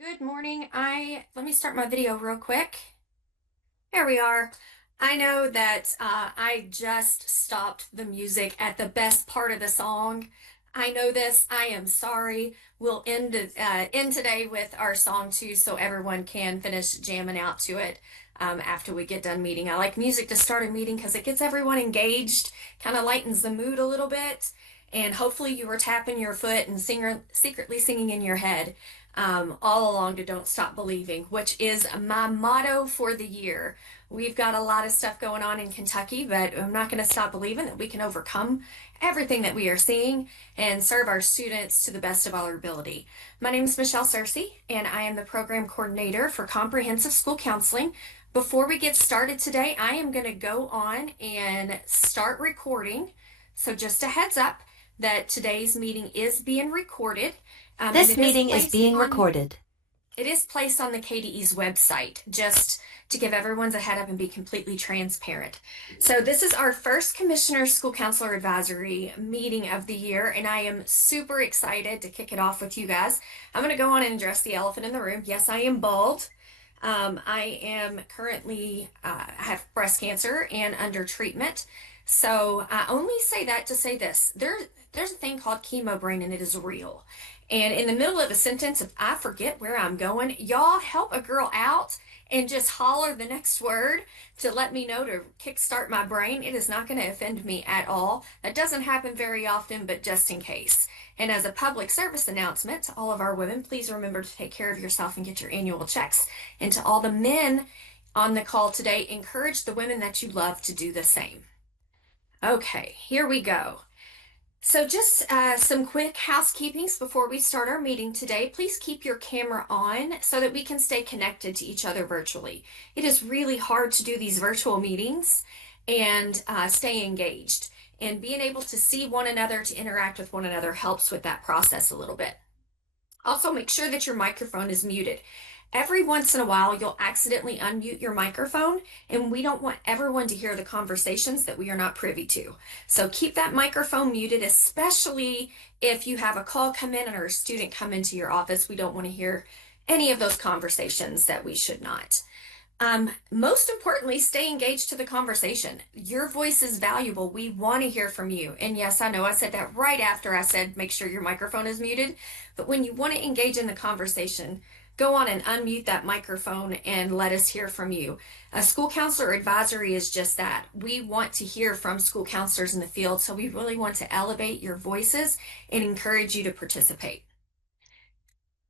Good morning. Let me start my video real quick. There we are. I know that I just stopped the music at the best part of the song. I know this. I am sorry. We'll end today with our song too, so everyone can finish jamming out to it after we get done meeting. I like music to start a meeting because it gets everyone engaged, kind of lightens the mood a little bit, and hopefully you were tapping your foot and secretly singing in your head all along to Don't Stop Believing, which is my motto for the year. We've got a lot of stuff going on in Kentucky, but I'm not going to stop believing that we can overcome everything that we are seeing and serve our students to the best of our ability. My name is Michelle Searcy, and I am the program coordinator for Comprehensive School Counseling. Before we get started today, I am going to go on and start recording. So just a heads up that today's meeting is being recorded. This meeting is being recorded. It is placed on the KDE's website, just to give everyone's a head up and be completely transparent. So this is our first Commissioner School Counselor Advisory meeting of the year, and I am super excited to kick it off with you guys. I'm going to go on and address the elephant in the room. Yes, I am bald. I am currently, I have breast cancer and under treatment. So I only say that to say this. There's a thing called chemo brain, and it is real. And in the middle of a sentence, if I forget where I'm going, y'all help a girl out and just holler the next word to let me know to kickstart my brain. It is not going to offend me at all. That doesn't happen very often, but just in case. And as a public service announcement to all of our women, please remember to take care of yourself and get your annual checks. And to all the men on the call today, encourage the women that you love to do the same. Okay, here we go. So just some quick housekeepings before we start our meeting today. Please keep your camera on so that we can stay connected to each other virtually. It is really hard to do these virtual meetings and stay engaged. And being able to see one another, to interact with one another helps with that process a little bit. Also, make sure that your microphone is muted. Every once in a while, you'll accidentally unmute your microphone, and we don't want everyone to hear the conversations that we are not privy to. So keep that microphone muted, especially if you have a call come in or a student come into your office. We don't want to hear any of those conversations that we should not. Most importantly, stay engaged to the conversation. Your voice is valuable. We want to hear from you. And yes, I know I said that right after I said make sure your microphone is muted, but when you want to engage in the conversation, go on and unmute that microphone and let us hear from you. A school counselor advisory is just that. We want to hear from school counselors in the field, so we really want to elevate your voices and encourage you to participate.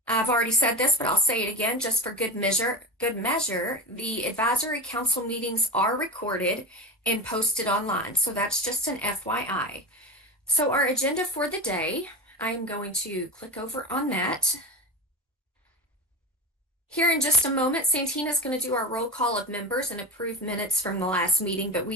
I've already said this, but I'll say it again just for good measure. The advisory council meetings are recorded and posted online, so that's just an FYI. So our agenda for the day, I am going to click over on that. Here in just a moment, Santina's going to do our roll call of members and approve minutes from the last meeting, but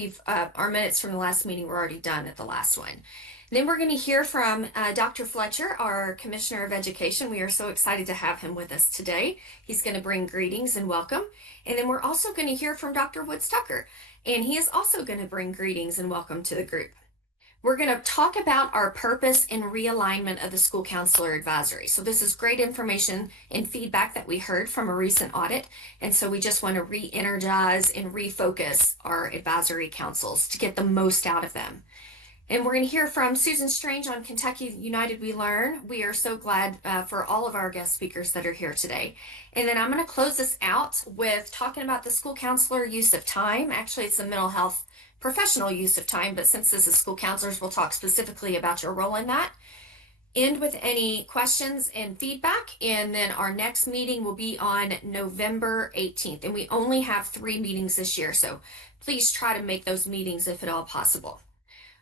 our minutes from the last meeting were already done at the last one. Then we're going to hear from Dr. Fletcher, our Commissioner of Education. We are so excited to have him with us today. He's going to bring greetings and welcome. And then we're also going to hear from Dr. Woods Tucker, and he is also going to bring greetings and welcome to the group. We're going to talk about our purpose and realignment of the School Counselor Advisory. So this is great information and feedback that we heard from a recent audit. And so we just want to re-energize and refocus our advisory councils to get the most out of them. And we're going to hear from Susan Strange on Kentucky United We Learn. We are so glad for all of our guest speakers that are here today. And then I'm going to close this out with talking about the school counselor use of time. Actually, it's a mental health professional use of time, but since this is school counselors, we'll talk specifically about your role in that. End with any questions and feedback, and then our next meeting will be on November 18th, and we only have 3 meetings this year, so please try to make those meetings if at all possible.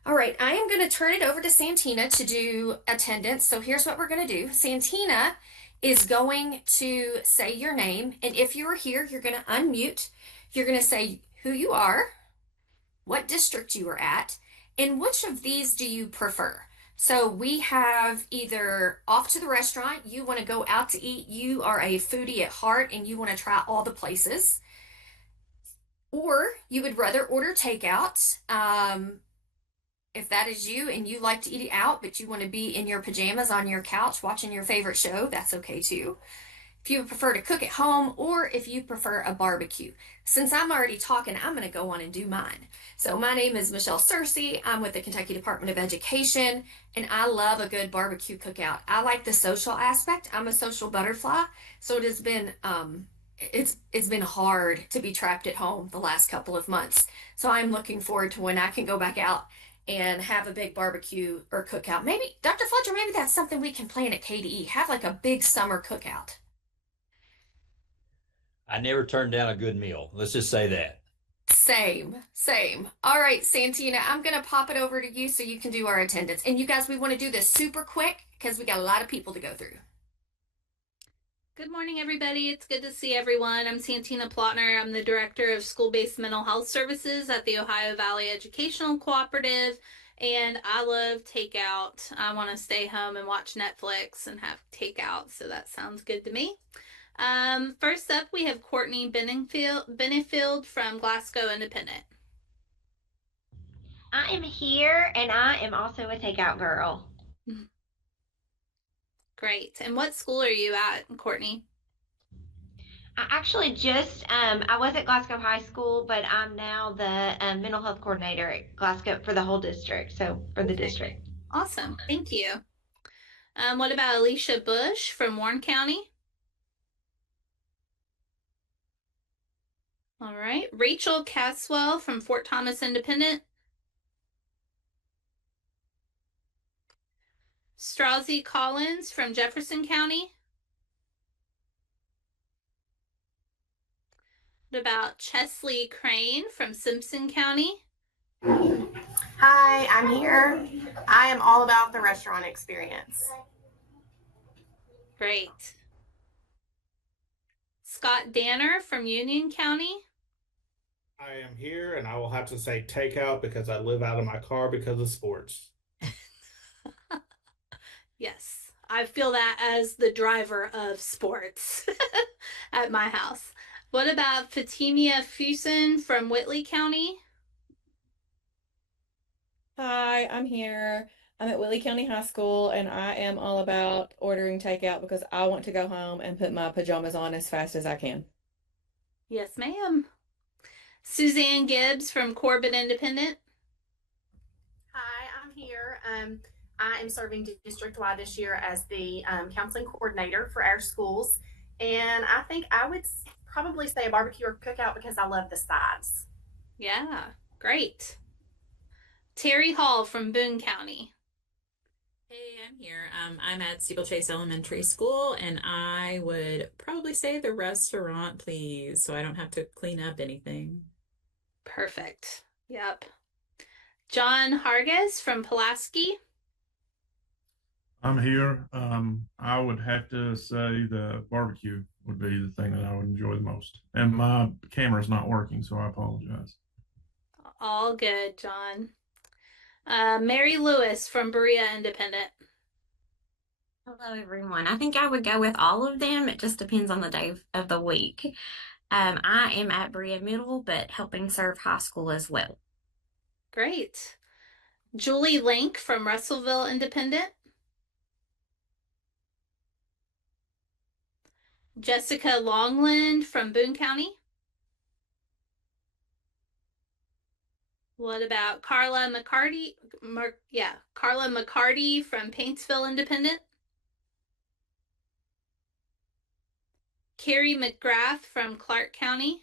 All right, I am going to turn it over to Santina to do attendance. So here's what we're going to do. Santina is going to say your name, and if you are here, you're going to unmute. You're going to say who you are, what district you are at, and which of these do you prefer. So we have either off to the restaurant, you want to go out to eat, you are a foodie at heart and you want to try all the places, or you would rather order takeout. If that is you and you like to eat out, but you want to be in your pajamas on your couch watching your favorite show, that's okay too. if you prefer to cook at home, or if you prefer a barbecue. Since I'm already talking, I'm going to go on and do mine. So, my name is Michelle Searcy. I'm with the Kentucky Department of Education, and I love a good barbecue cookout. I like the social aspect. I'm a social butterfly, so it has been it's been hard to be trapped at home the last couple of months. So I'm looking forward to when I can go back out and have a big barbecue or cookout. Maybe Dr. Fletcher, maybe that's something we can plan at KDE. Have like a big summer cookout. I never turned down a good meal. Let's just say that. Same, same. All right, Santina, I'm gonna pop it over to you so you can do our attendance. And you guys, we want to do this super quick because we got a lot of people to go through. Good morning, everybody. It's good to see everyone. I'm Santina Plotner. I'm the Director of School-Based Mental Health Services at the Ohio Valley Educational Cooperative, and I love takeout. I want to stay home and watch Netflix and have takeout, so that sounds good to me. First up, we have Courtney Benefield from Glasgow Independent. I am here, and I am also a takeout girl. Great. And what school are you at, Courtney? I actually I was at Glasgow High School, but I'm now the mental health coordinator at Glasgow for the whole district, so for the district. Awesome. Thank you. What about Alicia Bush from Warren County? All right. Rachel Caswell from Fort Thomas Independent. Straussy Collins from Jefferson County. What about Chesley Crane from Simpson County? Hi, I'm here. I am all about the restaurant experience. Great. Scott Danner from Union County. I am here, and I will have to say takeout because I live out of my car because of sports. Yes, I feel that as the driver of sports at my house. What about Fatimia Fusen from Whitley County? Hi, I'm here. I'm at Whitley County High School, and I am all about ordering takeout because I want to go home and put my pajamas on as fast as I can. Yes, ma'am. Suzanne Gibbs from Corbin Independent. Hi, I'm here. I am serving district-wide this year as the counseling coordinator for our schools. And I think I would probably say a barbecue or cookout because I love the sides. Yeah, great. Terry Hall from Boone County. Hey, I'm here. I'm at Steeplechase Elementary School, and I would probably say the restaurant, please, so I don't have to clean up anything. Perfect. Yep. John Hargis from Pulaski. I'm here. I would have to say the barbecue would be the thing that I would enjoy the most. And my camera's not working, so I apologize. All good, John. Mary Lewis from Berea Independent. Hello, everyone. I think I would go with all of them. It just depends on the day of the week. I am at Berea Middle, but helping serve high school as well. Great. Julie Link from Russellville Independent. Jessica Longland from Boone County. What about Carla McCarty? Carla McCarty from Paintsville Independent. Carrie McGrath from Clark County.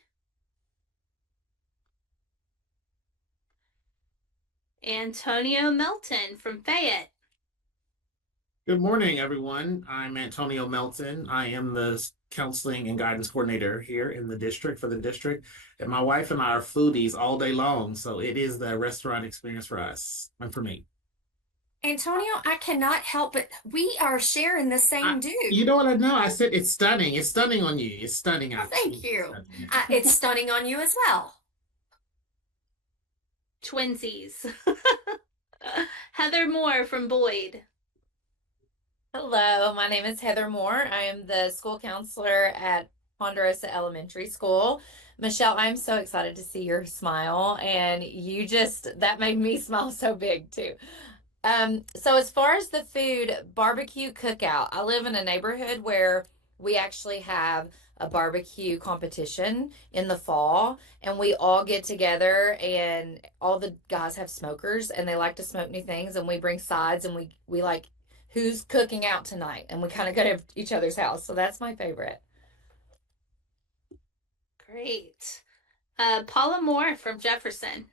Antonio Melton from Fayette. Good morning, everyone. I'm Antonio Melton. I am the counseling and guidance coordinator here in the district for the district. And my wife and I are foodies all day long. So it is the restaurant experience for us and for me. Antonio, I cannot help but we are sharing the same dude. You know what I know? I said it's stunning. It's stunning on you. It's stunning. Well, thank you. It's stunning on you as well. Twinsies. Heather Moore from Boyd. Hello, my name is Heather Moore. I am the school counselor at Ponderosa Elementary School. Michelle, I'm so excited to see your smile, and that made me smile so big too. So as far as the food, barbecue cookout, I live in a neighborhood where we actually have a barbecue competition in the fall, and we all get together, and all the guys have smokers and they like to smoke new things, and we bring sides, and we like who's cooking out tonight, and we kind of go to each other's house. So that's my favorite. Great. Paula Moore from Jefferson.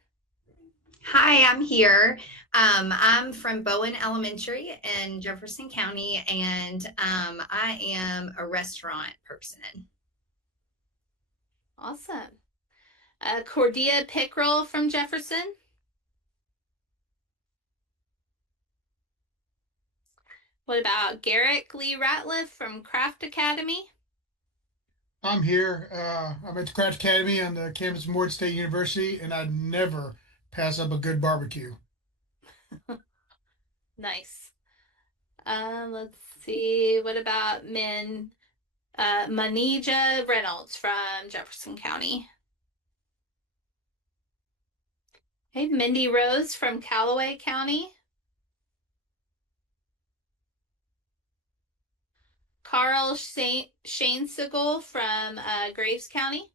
Hi, I'm here. I'm from Bowen Elementary in Jefferson County, and I am a restaurant person. Awesome. Cordia Pickrell from Jefferson. What about Garrick Lee Ratliff from Craft Academy? I'm here. I'm at the Craft Academy on the campus of Morehead State University, and I'd never pass up a good barbecue. Nice. Let's see. What about Manija Reynolds from Jefferson County? Okay, Mindy Rose from Callaway County. Carl Shainsigal from Graves County.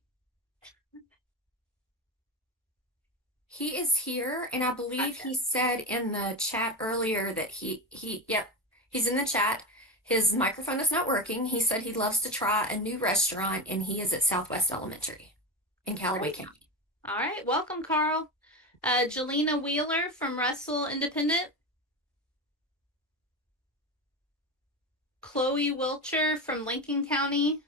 He is here, and I believe he said in the chat earlier that yep, he's in the chat. His microphone is not working. He said he loves to try a new restaurant, and he is at Southwest Elementary in Callaway County. All right, welcome, Carl. Jelena Wheeler from Russell Independent. Chloe Wilcher from Lincoln County.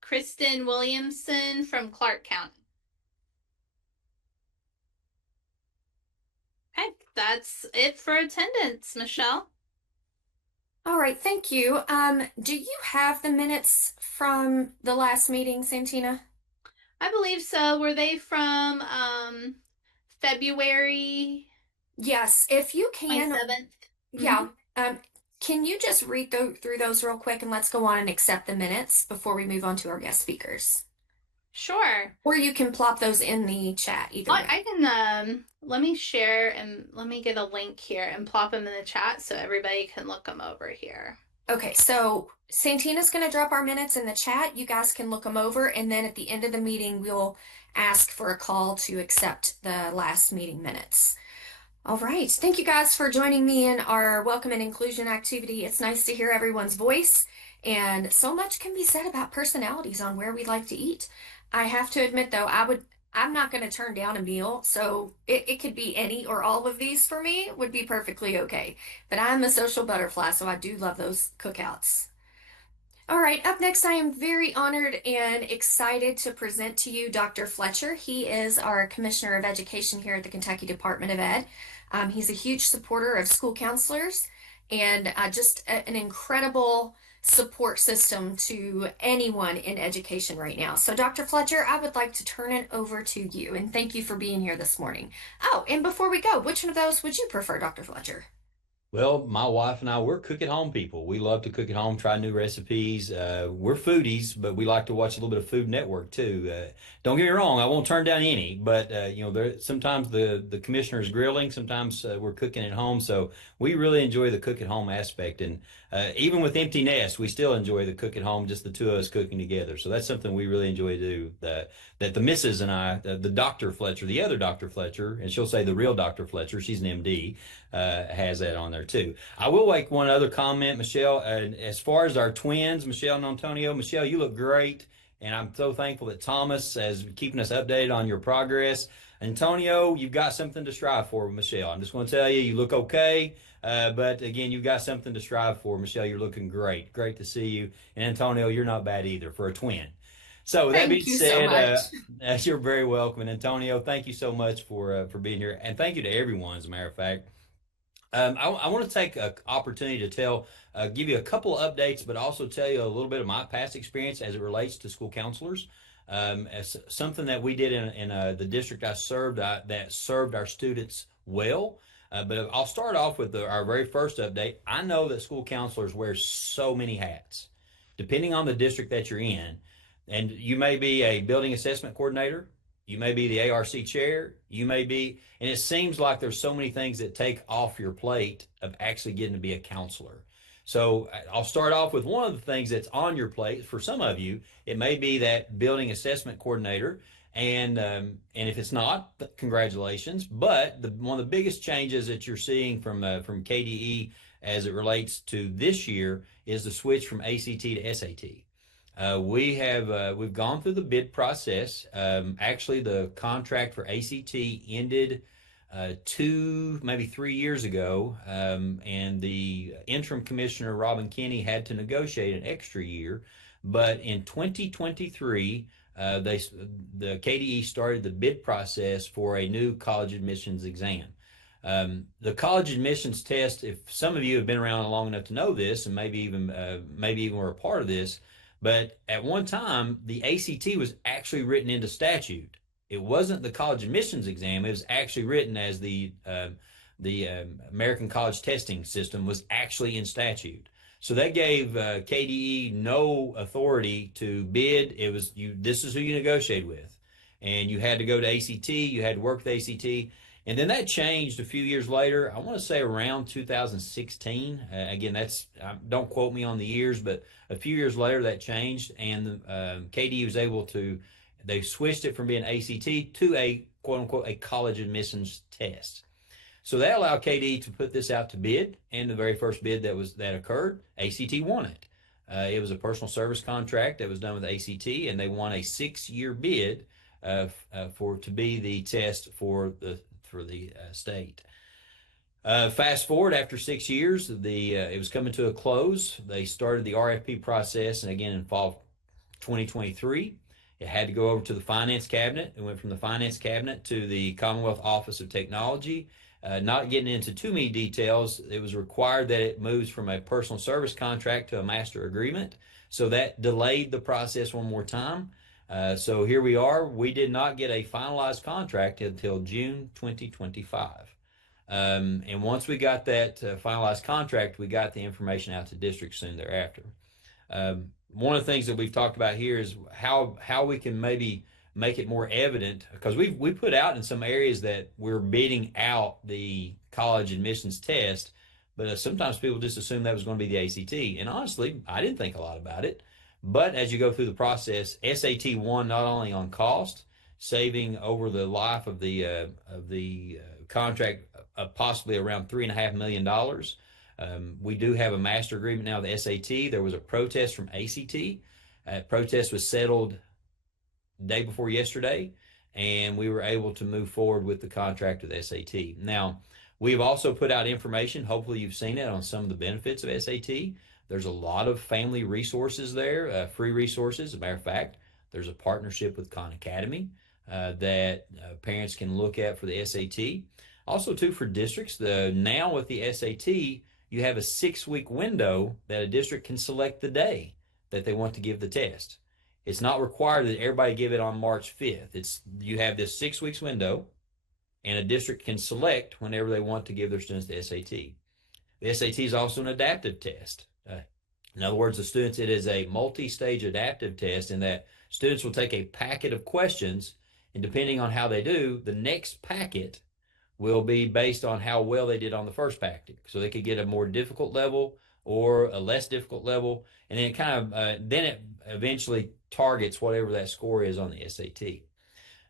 Kristen Williamson from Clark County. Okay, that's it for attendance, Michelle. All right, thank you. Do you have the minutes from the last meeting, Santina? I believe so. Were they from February? Yes, if you can. 27th. Yeah. Can you just read through those real quick, and let's go on and accept the minutes before we move on to our guest speakers? Sure. Or you can plop those in the chat, either way. I can, let me share and let me get a link here and plop them in the chat so everybody can look them over here. Okay, so Santina's going to drop our minutes in the chat. You guys can look them over, and then at the end of the meeting, we'll ask for a call to accept the last meeting minutes. All right. Thank you guys for joining me in our welcome and inclusion activity. It's nice to hear everyone's voice, and so much can be said about personalities on where we like to eat. I have to admit, though, I'm not going to turn down a meal, so it could be any or all of these for me would be perfectly okay. But I'm a social butterfly, so I do love those cookouts. All right, up next, I am very honored and excited to present to you Dr. Fletcher. He is our Commissioner of Education here at the Kentucky Department of Ed. He's a huge supporter of school counselors and just an incredible support system to anyone in education right now. So Dr. Fletcher, I would like to turn it over to you, and thank you for being here this morning. Oh, and before we go, which one of those would you prefer, Dr. Fletcher? Well, my wife and I, we're cook at home people. We love to cook at home, try new recipes. We're foodies, but we like to watch a little bit of Food Network too. Don't get me wrong, I won't turn down any, but sometimes the commissioner's grilling, sometimes we're cooking at home. So we really enjoy the cook at home aspect. And even with empty nest, we still enjoy the cook at home, just the two of us cooking together. So that's something we really enjoy to do. That the missus and I, the Dr. Fletcher, the other Dr. Fletcher, and she'll say the real Dr. Fletcher, she's an MD, has that on there too. I will make one other comment, Michelle. As far as our twins, Michelle and Antonio, Michelle, you look great. And I'm so thankful that Thomas is keeping us updated on your progress. Antonio, you've got something to strive for, Michelle. I'm just going to tell you, you look okay. But again, you've got something to strive for. Michelle, you're looking great. Great to see you. And Antonio, you're not bad either for a twin. So that being said, you're very welcome. And Antonio, thank you so much for being here. And thank you to everyone, as a matter of fact. I want to take an opportunity to give you a couple of updates, but also tell you a little bit of my past experience as it relates to school counselors. As something that we did in the district I served that served our students well. But I'll start off with our very first update. I know that school counselors wear so many hats, depending on the district that you're in. And you may be a building assessment coordinator. You may be the ARC chair. You may be, and it seems like there's so many things that take off your plate of actually getting to be a counselor. So I'll start off with one of the things that's on your plate. For some of you, it may be that building assessment coordinator. And if it's not, congratulations. But one of the biggest changes that you're seeing from KDE as it relates to this year is the switch from ACT to SAT. We've gone through the bid process. Actually, the contract for ACT ended 2, maybe 3 years ago, and the interim commissioner, Robin Kinney, had to negotiate an extra year. But in 2023, the KDE started the bid process for a new college admissions exam. The college admissions test, if some of you have been around long enough to know this, and maybe even were a part of this, but at one time, the ACT was actually written into statute. It wasn't the college admissions exam. It was actually written as the American College Testing System was actually in statute. So that gave KDE no authority to bid. It was this is who you negotiate with. And you had to go to ACT, you had to work with ACT. And then that changed a few years later. I want to say around 2016. Again, don't quote me on the years, but a few years later that changed, and KDE was able to, they switched it from being ACT to a quote unquote a college admissions test. So that allowed KDE to put this out to bid, and the very first bid that occurred, ACT won it. It was a personal service contract that was done with ACT, and they won a 6-year bid to be the test for the state. Fast forward after 6 years, it was coming to a close. They started the RFP process, and again in fall 2023, it had to go over to the finance cabinet. It went from the finance cabinet to the Commonwealth Office of Technology. Not getting into too many details, it was required that it moves from a personal service contract to a master agreement. So that delayed the process one more time. So here we are. We did not get a finalized contract until June 2025. And once we got that finalized contract, we got the information out to districts soon thereafter. One of the things that we've talked about here is how we can maybe make it more evident, because we put out in some areas that we're bidding out the college admissions test, but sometimes people just assume that was going to be the ACT. And honestly, I didn't think a lot about it. But as you go through the process, SAT won not only on cost, saving over the life of the contract possibly around $3.5 million. We do have a master agreement now with SAT. There was a protest from ACT. Protest was settled day before yesterday, and we were able to move forward with the contract with SAT. Now, we've also put out information, hopefully you've seen it, on some of the benefits of SAT. There's a lot of family resources there, free resources. As a matter of fact, there's a partnership with Khan Academy that parents can look at for the SAT. Also, too, for districts, now with the SAT, you have a 6-week window that a district can select the day that they want to give the test. It's not required that everybody give it on March 5th. You have this 6 weeks window, and a district can select whenever they want to give their students the SAT. The SAT is also an adaptive test. In other words, it is a multi-stage adaptive test in that students will take a packet of questions, and depending on how they do, the next packet will be based on how well they did on the first packet. So they could get a more difficult level or a less difficult level, and then it eventually targets whatever that score is on the SAT.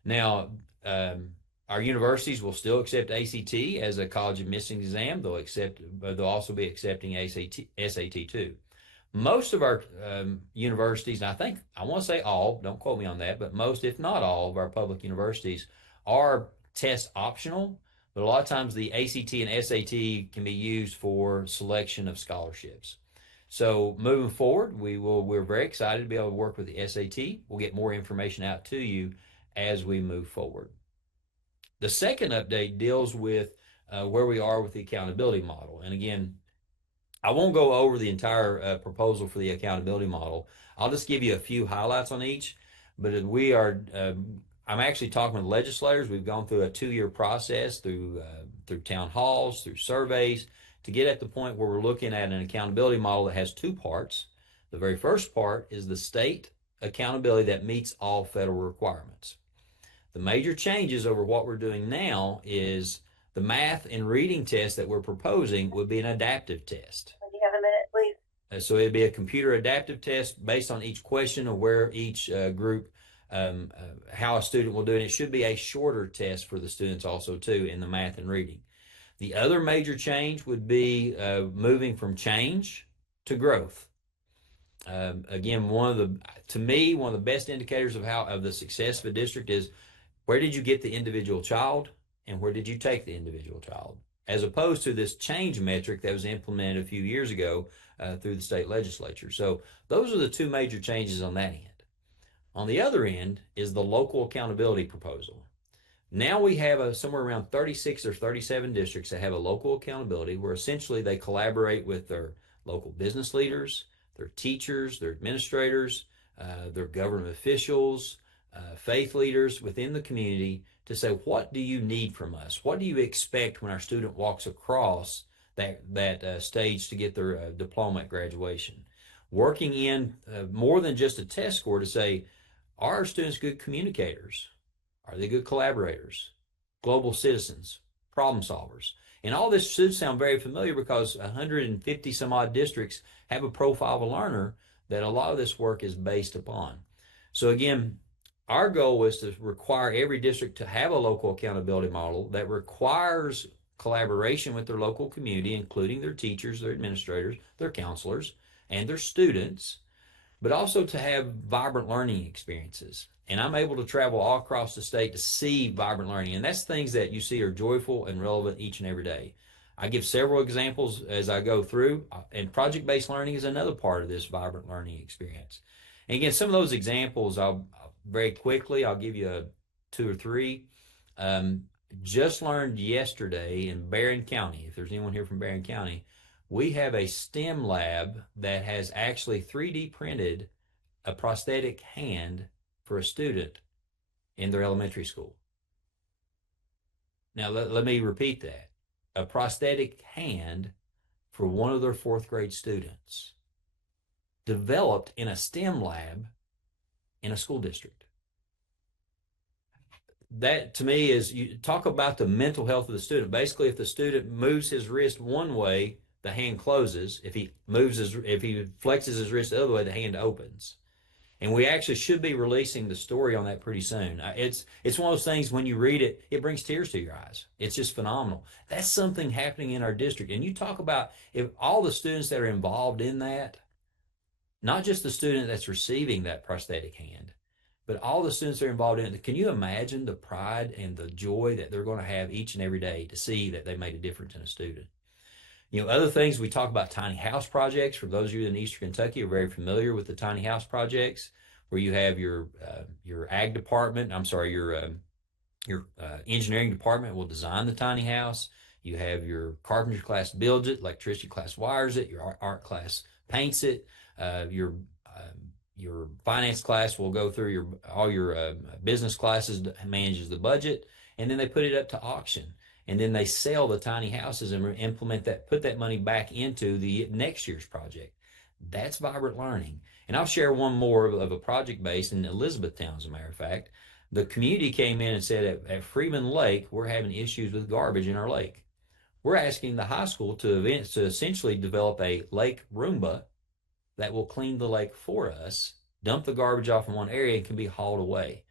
Now, our universities will still accept ACT as a college admissions exam. They'll also be accepting SAT too. Most of our universities, and I want to say all, don't quote me on that, but most, if not all, of our public universities are test optional, but a lot of times the ACT and SAT can be used for selection of scholarships. So moving forward, we're very excited to be able to work with the SAT. We'll get more information out to you as we move forward. The second update deals with where we are with the accountability model. And again, I won't go over the entire proposal for the accountability model. I'll just give you a few highlights on each. But I'm actually talking with legislators. We've gone through a 2-year process through town halls, through surveys, to get at the point where we're looking at an accountability model that has 2 parts. The very first part is the state accountability that meets all federal requirements. The major changes over what we're doing now is the math and reading test that we're proposing would be an adaptive test. When you have a minute, please. So it'd be a computer adaptive test based on each question or where each group, how a student will do. And it should be a shorter test for the students also too in the math and reading. The other major change would be moving from change to growth. Again, to me, one of the best indicators of the success of a district is where did you get the individual child and where did you take the individual child, as opposed to this change metric that was implemented a few years ago through the state legislature. So those are the two major changes on that end. On the other end is the local accountability proposal. Now we have somewhere around 36 or 37 districts that have a local accountability where essentially they collaborate with their local business leaders, their teachers, their administrators, their government officials, faith leaders within the community to say, what do you need from us? What do you expect when our student walks across that stage to get their diploma at graduation? Working in more than just a test score to say, are our students good communicators? Are they good collaborators, global citizens, problem solvers? And all this should sound very familiar because 150 some odd districts have a profile of a learner that a lot of this work is based upon. So again, our goal was to require every district to have a local accountability model that requires collaboration with their local community, including their teachers, their administrators, their counselors, and their students, but also to have vibrant learning experiences. And I'm able to travel all across the state to see vibrant learning. And that's things that you see are joyful and relevant each and every day. I give several examples as I go through, and project-based learning is another part of this vibrant learning experience. And again, some of those examples, I'll very quickly, I'll give you two or three. Just learned yesterday in Barron County, if there's anyone here from Barron County, we have a STEM lab that has actually 3D printed a prosthetic hand for a student in their elementary school. Now, let me repeat that. A prosthetic hand for one of their fourth grade students, developed in a STEM lab in a school district. That to me is, you talk about the mental health of the student. Basically, if the student moves his wrist one way, the hand closes. If he flexes his wrist the other way, the hand opens. And we actually should be releasing the story on that pretty soon. It's one of those things, when you read it, it brings tears to your eyes. It's just phenomenal. That's something happening in our district. And you talk about if all the students that are involved in that, not just the student that's receiving that prosthetic hand, but all the students that are involved in it, can you imagine the pride and the joy that they're going to have each and every day to see that they made a difference in a student? You know, other things, we talk about tiny house projects. For those of you in Eastern Kentucky who are very familiar with the tiny house projects, where you have your ag department, your engineering department will design the tiny house. You have your carpentry class builds it, electricity class wires it, your art class paints it, your finance class will go through all your business classes, manages the budget, and then they put it up to auction. And then they sell the tiny houses and put that money back into the next year's project. That's vibrant learning. And I'll share one more of a project based in Elizabethtown, as a matter of fact. The community came in and said at Freeman Lake, we're having issues with garbage in our lake. We're asking the high school to essentially develop a lake Roomba that will clean the lake for us, dump the garbage off in one area, and can be hauled away.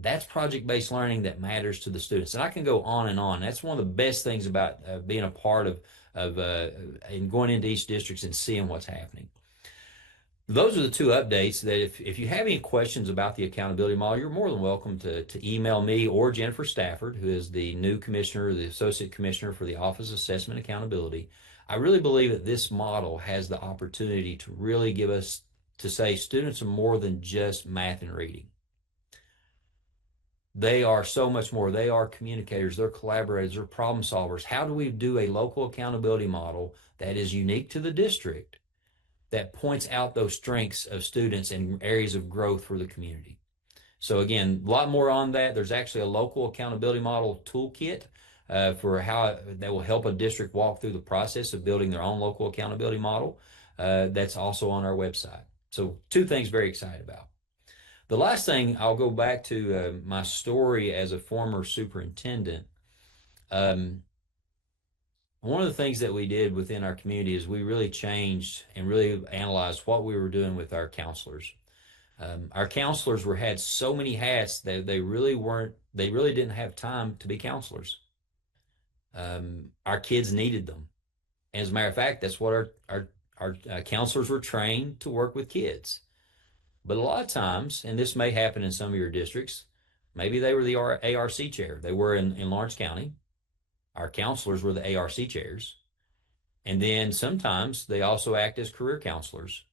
That's project-based learning that matters to the students. And I can go on and on. That's one of the best things about being a part of and going into each district and seeing what's happening. Those are the two updates that if you have any questions about the accountability model, you're more than welcome to email me or Jennifer Stafford, who is the new commissioner, the associate commissioner for the Office of Assessment and Accountability. I really believe that this model has the opportunity to really give us to say students are more than just math and reading. They are so much more. They are communicators, they're collaborators, they're problem solvers. How do we do a local accountability model that is unique to the district, that points out those strengths of students and areas of growth for the community? So again, a lot more on that. There's actually a local accountability model toolkit for how that will help a district walk through the process of building their own local accountability model. That's also on our website. So two things very excited about. The last thing, I'll go back to my story as a former superintendent. one of the things that we did within our community is we really changed and really analyzed what we were doing with our counselors. Our counselors had so many hats that they really didn't have time to be counselors. Our kids needed them. As a matter of fact, that's what our counselors were trained to work with kids. But a lot of times, and this may happen in some of your districts, maybe they were the ARC chair. They were in Lawrence County. Our counselors were the ARC chairs. And then sometimes they also act as career counselors.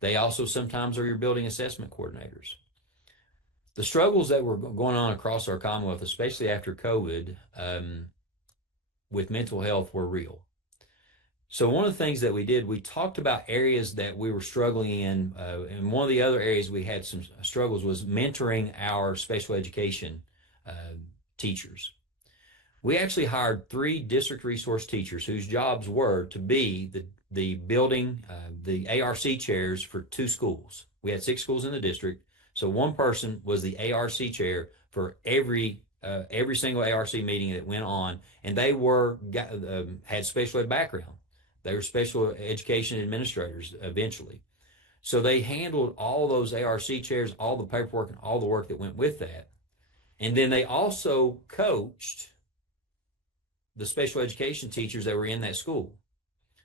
They also sometimes are your building assessment coordinators. The struggles that were going on across our Commonwealth, especially after COVID, with mental health were real. So one of the things that we did, we talked about areas that we were struggling in, and one of the other areas we had some struggles was mentoring our special education teachers. We actually hired 3 district resource teachers whose jobs were to be the building, the ARC chairs for 2 schools. We had 6 schools in the district, so one person was the ARC chair for every single ARC meeting that went on, and they had special ed background. They were special education administrators eventually. So they handled all those ARC chairs, all the paperwork and all the work that went with that. And then they also coached the special education teachers that were in that school.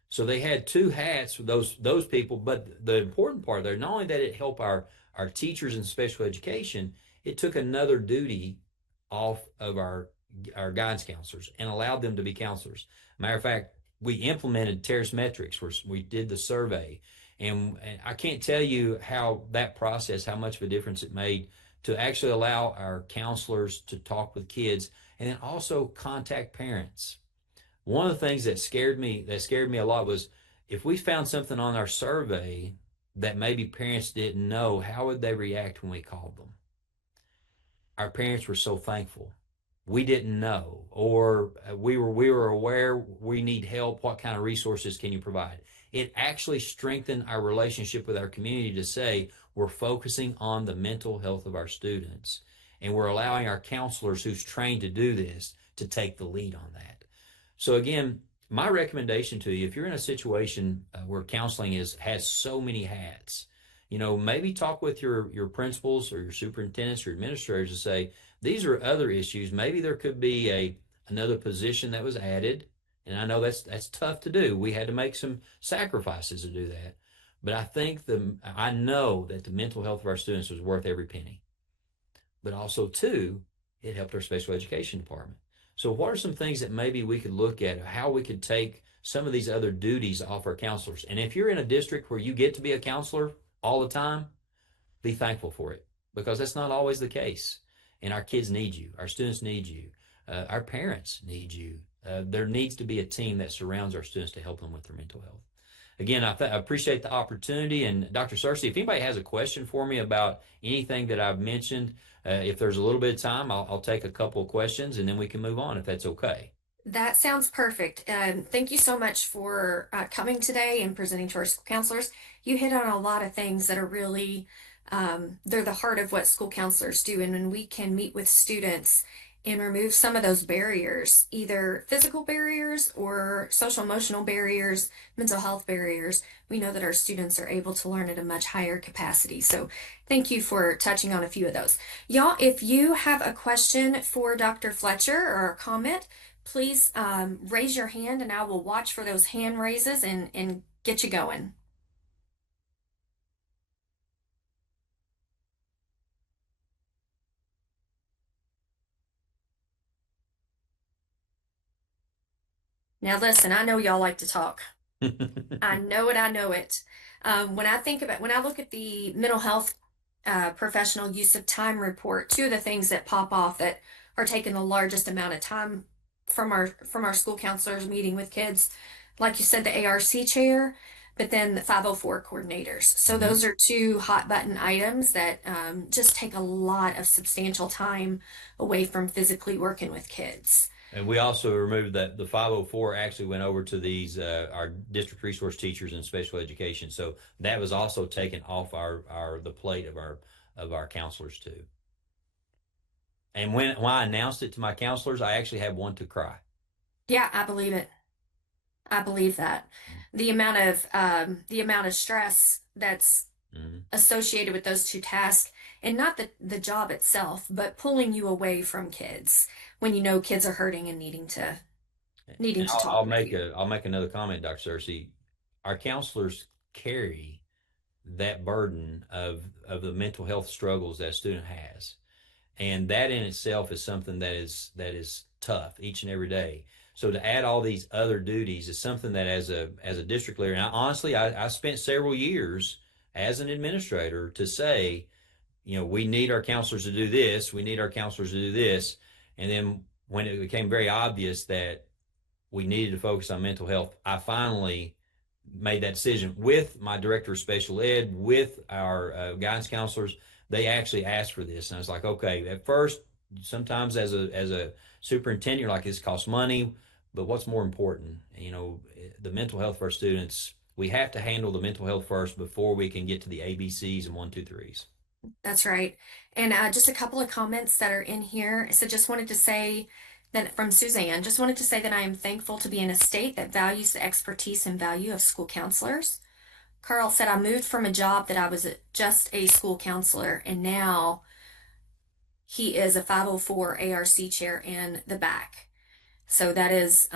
So they had 2 hats for those people, but the important part there, not only that it helped our teachers in special education, it took another duty off of our guidance counselors and allowed them to be counselors. Matter of fact, we implemented Terrace Metrics, where we did the survey, and I can't tell you how that process, how much of a difference it made to actually allow our counselors to talk with kids and then also contact parents. One of the things that scared me a lot was if we found something on our survey that maybe parents didn't know, how would they react when we called them? Our parents were so thankful. We didn't know, or we were aware we need help. What kind of resources can you provide? It actually strengthened our relationship with our community to say we're focusing on the mental health of our students, and we're allowing our counselors who's trained to do this to take the lead on that. So again, my recommendation to you, if you're in a situation where counseling has so many hats, maybe talk with your principals or your superintendents or administrators to say, these are other issues. Maybe there could be another position that was added. And I know that's tough to do. We had to make some sacrifices to do that. But I know that the mental health of our students was worth every penny. But also, too, it helped our special education department. So what are some things that maybe we could look at, how we could take some of these other duties off our counselors? And if you're in a district where you get to be a counselor all the time, be thankful for it, because that's not always the case. And our kids need you. Our students need you. Our parents need you. There needs to be a team that surrounds our students to help them with their mental health. Again, I appreciate the opportunity. And Dr. Searcy, if anybody has a question for me about anything that I've mentioned, if there's a little bit of time, I'll take a couple of questions and then we can move on if that's okay. That sounds perfect. Thank you so much for coming today and presenting to our school counselors. You hit on a lot of things that are really, they're the heart of what school counselors do. And when we can meet with students and remove some of those barriers, either physical barriers or social emotional barriers, mental health barriers, we know that our students are able to learn at a much higher capacity. So thank you for touching on a few of those. Y'all, if you have a question for Dr. Fletcher or a comment, please raise your hand and I will watch for those hand raises and get you going. Now listen, I know y'all like to talk. I know it, I know it. When I look at the mental health professional use of time report, 2 of the things that pop off that are taking the largest amount of time from our school counselors meeting with kids, like you said, the ARC chair, but then the 504 coordinators. So those are 2 hot button items that just take a lot of substantial time away from physically working with kids. And we also removed that the 504 actually went over to these our district resource teachers in special education. So that was also taken off the plate of our counselors too. And when I announced it to my counselors, I actually had one to cry. Yeah, I believe it. I believe that. The amount of stress that's associated with those two tasks, and not the job itself, but pulling you away from kids when you know kids are hurting and needing to talk I'll with make you. I'll make another comment, Dr. Cersei. Our counselors carry that burden of the mental health struggles that a student has. And that in itself is something that is tough each and every day. So to add all these other duties is something that as a district leader, and I spent several years as an administrator to say, we need our counselors to do this, we need our counselors to do this. And then when it became very obvious that we needed to focus on mental health, I finally made that decision with my director of special ed, with our guidance counselors. They actually asked for this, and I was like, okay. At first, sometimes as a superintendent, you're like, this costs money, but what's more important? The mental health for our students. We have to handle the mental health first before we can get to the ABCs and 1, 2, 3s. That's right. And just a couple of comments that are in here. So just wanted to say that from Suzanne, just wanted to say that I am thankful to be in a state that values the expertise and value of school counselors. Carl said, I moved from a job that I was just a school counselor, and now he is a 504 ARC chair in the back. So that is,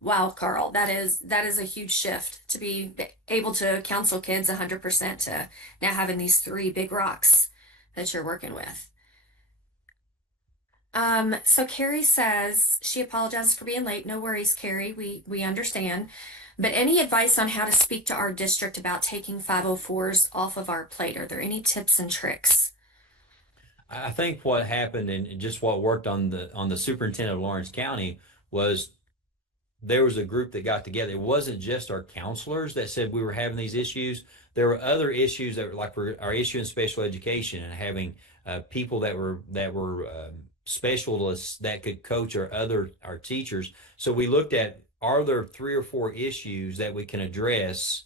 wow, Carl, that is a huge shift to be able to counsel kids 100% to now having these 3 big rocks that you're working with. So Carrie says she apologizes for being late. No worries, Carrie. We understand. But any advice on how to speak to our district about taking 504s off of our plate? Are there any tips and tricks? I think what happened and just what worked on the superintendent of Lawrence County was there was a group that got together. It wasn't just our counselors that said we were having these issues. There were other issues that were like our issue in special education and having people that were specialists that could coach our teachers. So we looked at, are there 3 or 4 issues that we can address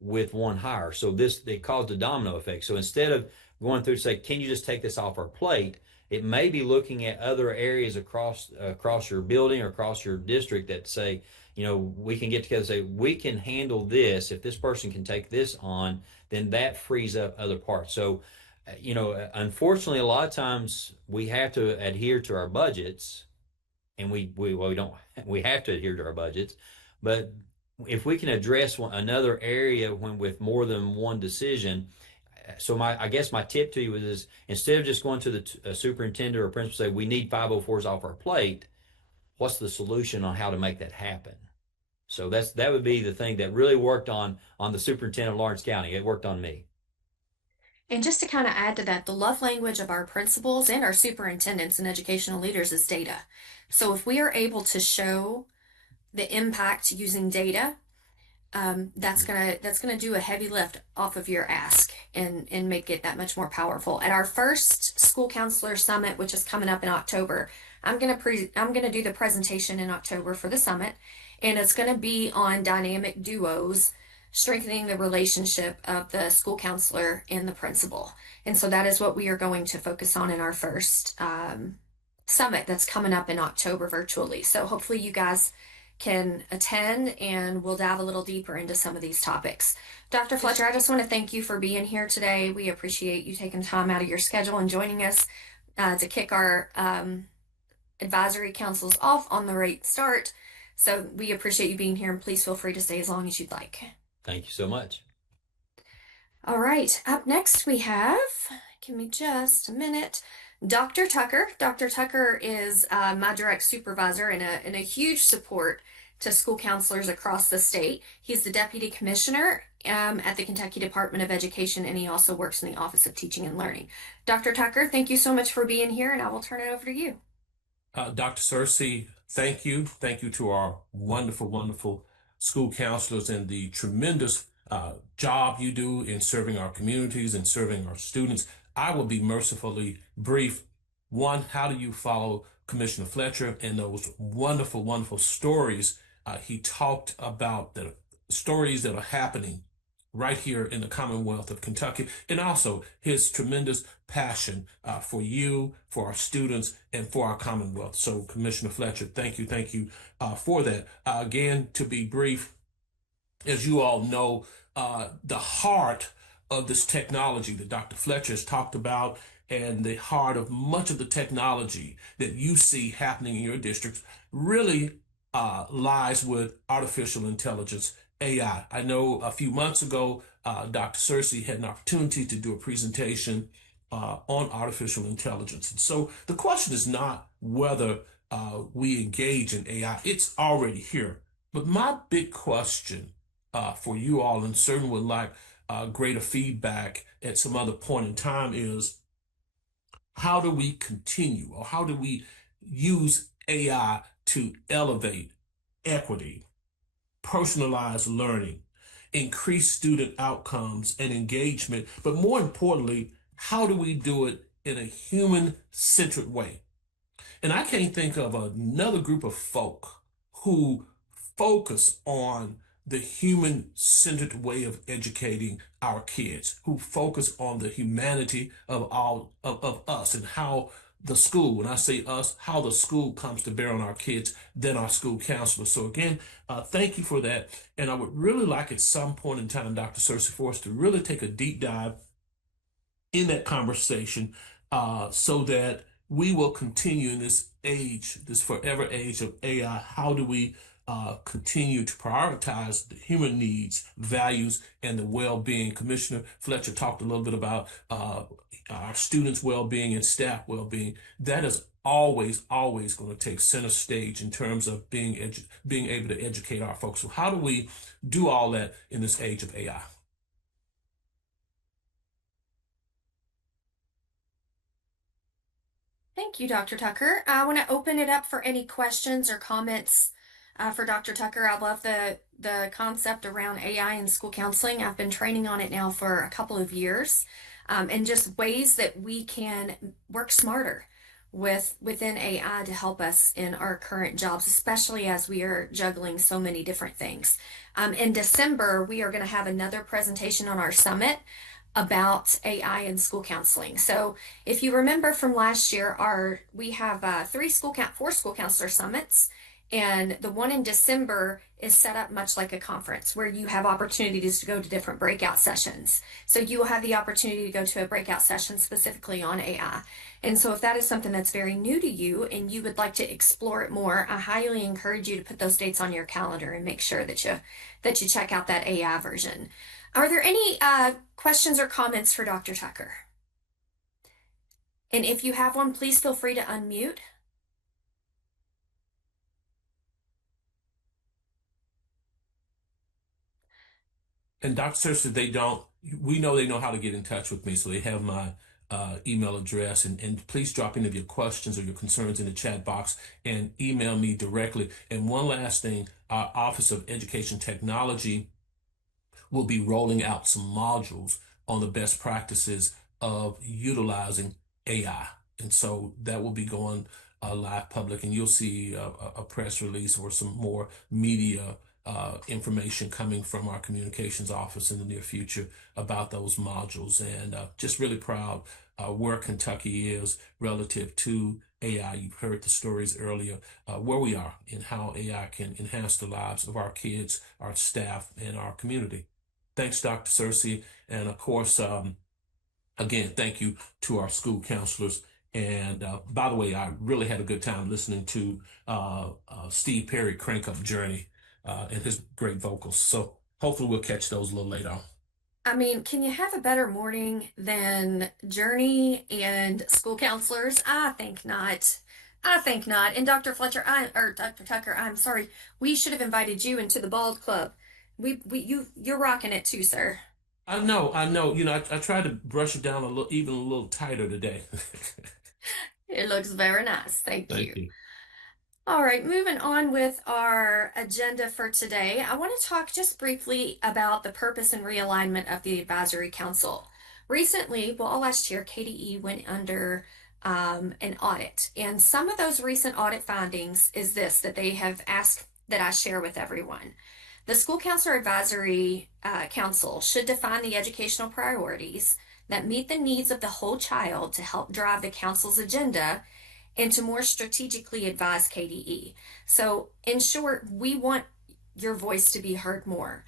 with one hire? So it caused a domino effect. So instead of going through to say, can you just take this off our plate? It may be looking at other areas across your building or across your district that say, we can get together and say, we can handle this. If this person can take this on, then that frees up other parts. So unfortunately, a lot of times we have to adhere to our budgets, and we have to adhere to our budgets. But if we can address another area with more than one decision, so I guess my tip to you is instead of just going to the superintendent or principal say we need 504s off our plate, what's the solution on how to make that happen? So that would be the thing that really worked on the superintendent of Lawrence County. It worked on me. And just to kind of add to that, the love language of our principals and our superintendents and educational leaders is data. So if we are able to show the impact using data, that's gonna do a heavy lift off of your ask and make it that much more powerful. At our first school counselor summit, which is coming up in October, I'm gonna do the presentation in October for the summit, and it's gonna be on dynamic duos, strengthening the relationship of the school counselor and the principal. And so that is what we are going to focus on in our first summit that's coming up in October virtually. So hopefully you guys can attend and we'll dive a little deeper into some of these topics. Dr. Fletcher, I just want to thank you for being here today. We appreciate you taking time out of your schedule and joining us to kick our advisory councils off on the right start. So we appreciate you being here, and please feel free to stay as long as you'd like. Thank you so much. All right, up next we have, give me just a minute, Dr. Tucker. Dr. Tucker is my direct supervisor and a huge support to school counselors across the state. He's the deputy commissioner at the Kentucky Department of Education, and he also works in the Office of Teaching and Learning. Dr. Tucker, thank you so much for being here, and I will turn it over to you. Dr. Cersei, thank you. Thank you to our wonderful, wonderful school counselors and the tremendous job you do in serving our communities and serving our students. I will be mercifully brief. One, how do you follow Commissioner Fletcher and those wonderful, wonderful stories? He talked about the stories that are happening right here in the Commonwealth of Kentucky, and also his tremendous passion for you, for our students, and for our Commonwealth. So, Commissioner Fletcher, thank you for that. Again, to be brief, as you all know, the heart of this technology that Dr. Fletcher has talked about, and the heart of much of the technology that you see happening in your districts really lies with artificial intelligence, AI. I know a few months ago, Dr. Searcy had an opportunity to do a presentation on artificial intelligence. And so the question is not whether we engage in AI. It's already here. But my big question for you all, and certainly would like greater feedback at some other point in time, is how do we continue, or how do we use AI to elevate equity, personalized learning, increase student outcomes and engagement, but more importantly, how do we do it in a human-centered way? And I can't think of another group of folk who focus on the human-centered way of educating our kids, who focus on the humanity of all of us, and how the school, when I say us, how the school comes to bear on our kids, than our school counselors. So again, thank you for that. And I would really like at some point in time, Dr. Searcy, for us to really take a deep dive in that conversation so that we will continue in this age, this forever age of AI. How do we continue to prioritize the human needs, values, and the well-being? Commissioner Fletcher talked a little bit about our students' well-being and staff well-being. That is always going to take center stage in terms of being able to educate our folks. So how do we do all that in this age of AI? Thank you, Dr. Tucker. I want to open it up for any questions or comments for Dr. Tucker. I love the concept around AI in school counseling. I've been training on it now for a couple of years, and just ways that we can work smarter within AI to help us in our current jobs, especially as we are juggling so many different things. In December, we are going to have another presentation on our summit about AI in school counseling. So if you remember from last year, we have four school counselor summits, and the one in December is set up much like a conference where you have opportunities to go to different breakout sessions. So you will have the opportunity to go to a breakout session specifically on AI. And so if that is something that's very new to you and you would like to explore it more, I highly encourage you to put those dates on your calendar and make sure that you check out that AI version. Are there any questions or comments for Dr. Tucker? And if you have one, please feel free to unmute. And Dr. Searcy, we know they know how to get in touch with me, so they have my email address, and please drop any of your questions or your concerns in the chat box and email me directly. And one last thing, our Office of Education Technology will be rolling out some modules on the best practices of utilizing AI. And so that will be going live public, and you'll see a press release or some more media information coming from our communications office in the near future about those modules. And just really proud where Kentucky is relative to AI. You've heard the stories earlier, where we are and how AI can enhance the lives of our kids, our staff, and our community. Thanks, Dr. Searcy. And of course, again, thank you to our school counselors. And by the way, I really had a good time listening to Steve Perry crank up Journey and his great vocals. So hopefully we'll catch those a little later on. I mean, can you have a better morning than Journey and school counselors? I think not. And Dr. Fletcher, Dr. Tucker, I'm sorry. We should have invited you into the Bald Club. You're rocking it too, sir. I know. You know, I tried to brush it down even a little tighter today. It looks very nice. Thank you. All right, moving on with our agenda for today. I want to talk just briefly about the purpose and realignment of the Advisory Council. Recently, all last year, KDE went under an audit. And some of those recent audit findings is this, that they have asked that I share with everyone. The School Counselor Advisory Council should define the educational priorities that meet the needs of the whole child to help drive the council's agenda and to more strategically advise KDE. So, in short, we want your voice to be heard more.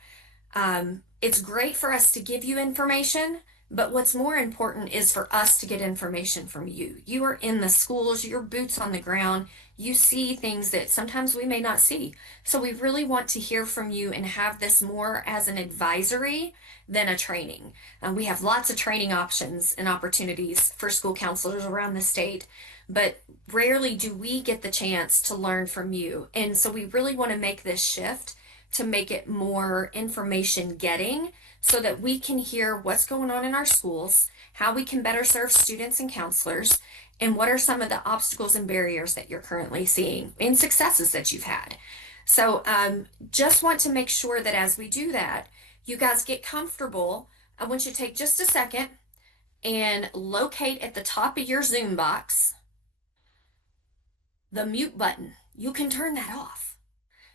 It's great for us to give you information, but what's more important is for us to get information from you. You are in the schools, your boots on the ground. You see things that sometimes we may not see. So we really want to hear from you and have this more as an advisory than a training. We have lots of training options and opportunities for school counselors around the state, but rarely do we get the chance to learn from you. And so we really want to make this shift to make it more information getting so that we can hear what's going on in our schools, how we can better serve students and counselors, and what are some of the obstacles and barriers that you're currently seeing and successes that you've had. So just want to make sure that as we do that, you guys get comfortable. I want you to take just a second and locate at the top of your Zoom box the mute button. You can turn that off.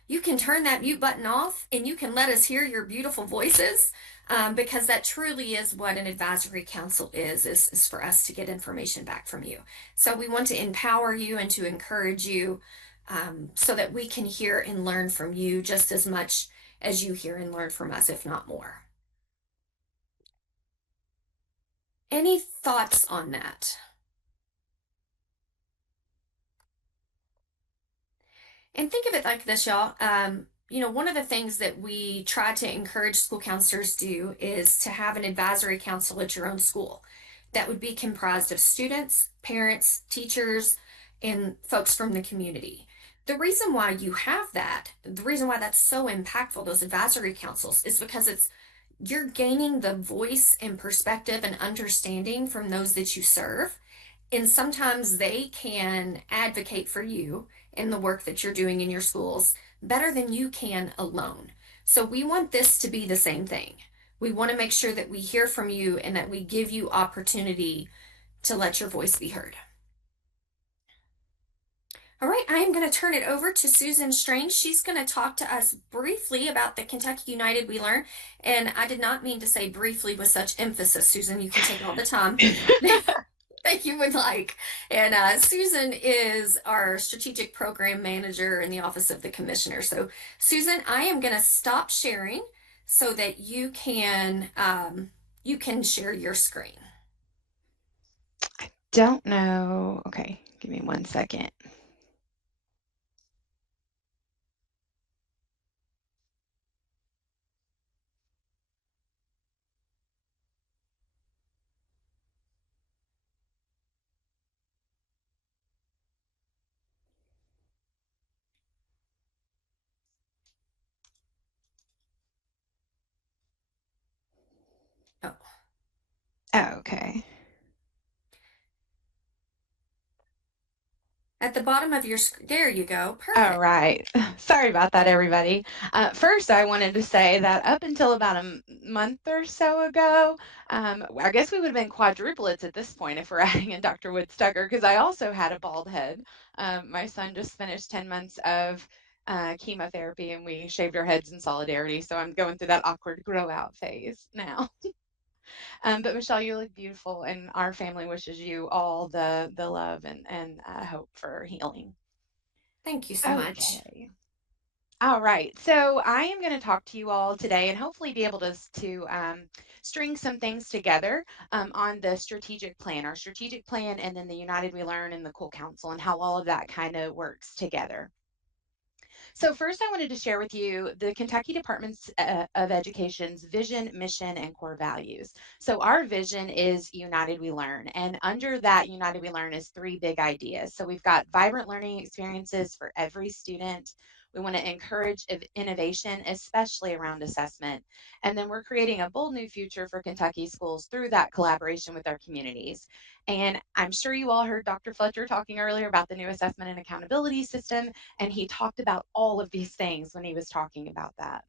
You can turn that mute button off and you can let us hear your beautiful voices, because that truly is what an advisory council is for us to get information back from you. So we want to empower you and to encourage you, so that we can hear and learn from you just as much as you hear and learn from us, if not more. Any thoughts on that? And think of it like this, y'all. One of the things that we try to encourage school counselors do is to have an advisory council at your own school that would be comprised of students, parents, teachers, and folks from the community. The reason why you have that, the reason why that's so impactful, those advisory councils, is because you're gaining the voice and perspective and understanding from those that you serve. And sometimes they can advocate for you in the work that you're doing in your schools better than you can alone. So we want this to be the same thing. We want to make sure that we hear from you and that we give you opportunity to let your voice be heard. All right, I am going to turn it over to Susan Strange. She's going to talk to us briefly about the Kentucky United We Learn. And I did not mean to say briefly with such emphasis, Susan. You can take all the time that you would like. And Susan is our strategic program manager in the Office of the Commissioner. So Susan, I am going to stop sharing so that you can share your screen. I don't know. Okay, give me 1 second. Oh, okay. At the bottom of your screen, there you go. Perfect. All right. Sorry about that, everybody. First, I wanted to say that up until about a month or so ago, I guess we would have been quadruplets at this point if we're adding in Dr. Woodstucker, because I also had a bald head. My son just finished 10 months of chemotherapy, and we shaved our heads in solidarity. So I'm going through that awkward grow out phase now. But Michelle, you look beautiful, and our family wishes you all the love and hope for healing. Thank you so much. All right, so I am going to talk to you all today and hopefully be able to string some things together on the strategic plan, our strategic plan, and then the United We Learn and the Cool Council and how all of that kind of works together. So first, I wanted to share with you the Kentucky Department of Education's vision, mission, and core values. So our vision is United We Learn, and under that United We Learn is 3 big ideas. So we've got vibrant learning experiences for every student. We want to encourage innovation, especially around assessment. And then we're creating a bold new future for Kentucky schools through that collaboration with our communities. And I'm sure you all heard Dr. Fletcher talking earlier about the new assessment and accountability system, and he talked about all of these things when he was talking about that.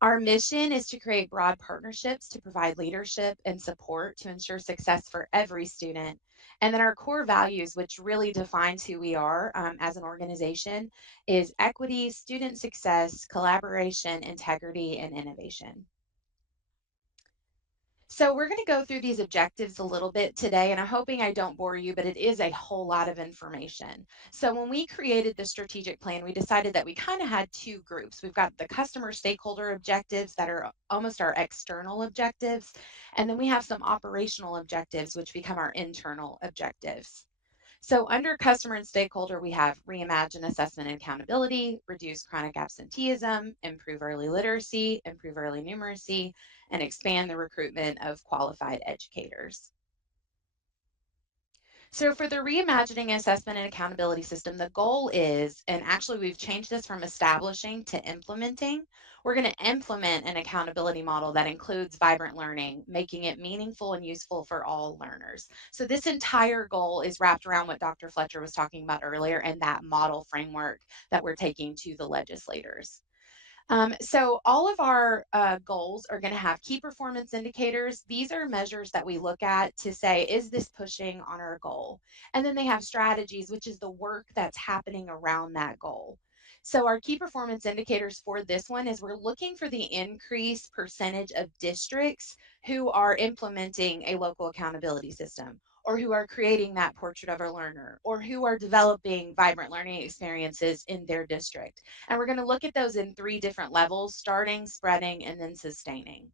Our mission is to create broad partnerships to provide leadership and support to ensure success for every student. And then our core values, which really defines who we are as an organization, is equity, student success, collaboration, integrity, and innovation. So we're going to go through these objectives a little bit today, and I'm hoping I don't bore you, but it is a whole lot of information. So when we created the strategic plan, we decided that we kind of had two groups. We've got the customer stakeholder objectives that are almost our external objectives, and then we have some operational objectives, which become our internal objectives. So under customer and stakeholder, we have reimagine assessment and accountability, reduce chronic absenteeism, improve early literacy, improve early numeracy, and expand the recruitment of qualified educators. So for the reimagining assessment and accountability system, the goal is, and actually we've changed this from establishing to implementing, we're going to implement an accountability model that includes vibrant learning, making it meaningful and useful for all learners. So this entire goal is wrapped around what Dr. Fletcher was talking about earlier and that model framework that we're taking to the legislators. So all of our goals are going to have key performance indicators. These are measures that we look at to say, is this pushing on our goal? And then they have strategies, which is the work that's happening around that goal. So our key performance indicators for this one is we're looking for the increased percentage of districts who are implementing a local accountability system, or who are creating that portrait of a learner, or who are developing vibrant learning experiences in their district. And we're going to look at those in 3 different levels: starting, spreading, and then sustaining.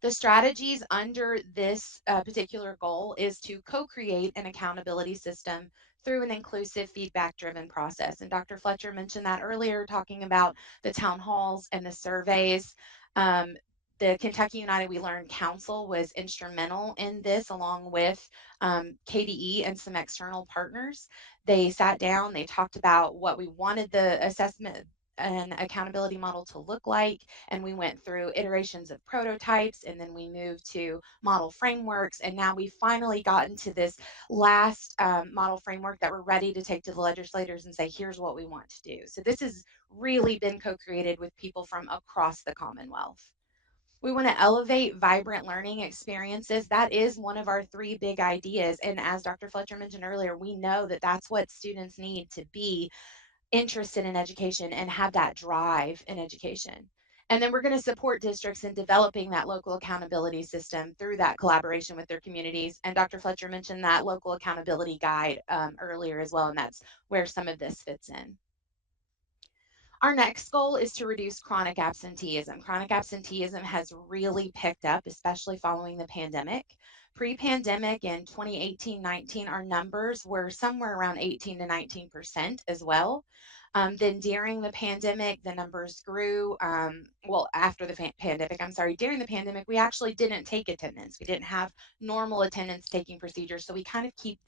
The strategies under this particular goal is to co-create an accountability system through an inclusive feedback-driven process. And Dr. Fletcher mentioned that earlier, talking about the town halls and the surveys. The Kentucky United We Learn Council was instrumental in this, along with KDE and some external partners. They sat down, they talked about what we wanted the assessment and accountability model to look like, and we went through iterations of prototypes, and then we moved to model frameworks, and now we've finally gotten to this last model framework that we're ready to take to the legislators and say, here's what we want to do. So this has really been co-created with people from across the Commonwealth. We want to elevate vibrant learning experiences. That is one of our 3 big ideas. And as Dr. Fletcher mentioned earlier, we know that that's what students need to be interested in education and have that drive in education. And then we're going to support districts in developing that local accountability system through that collaboration with their communities. And Dr. Fletcher mentioned that local accountability guide earlier as well, and that's where some of this fits in. Our next goal is to reduce chronic absenteeism. Chronic absenteeism has really picked up, especially following the pandemic. Pre-pandemic in 2018-19, our numbers were somewhere around 18 to 19% as well. Then during the pandemic, the numbers grew. After the pandemic, during the pandemic, we actually didn't take attendance. We didn't have normal attendance taking procedures. So we kind of keep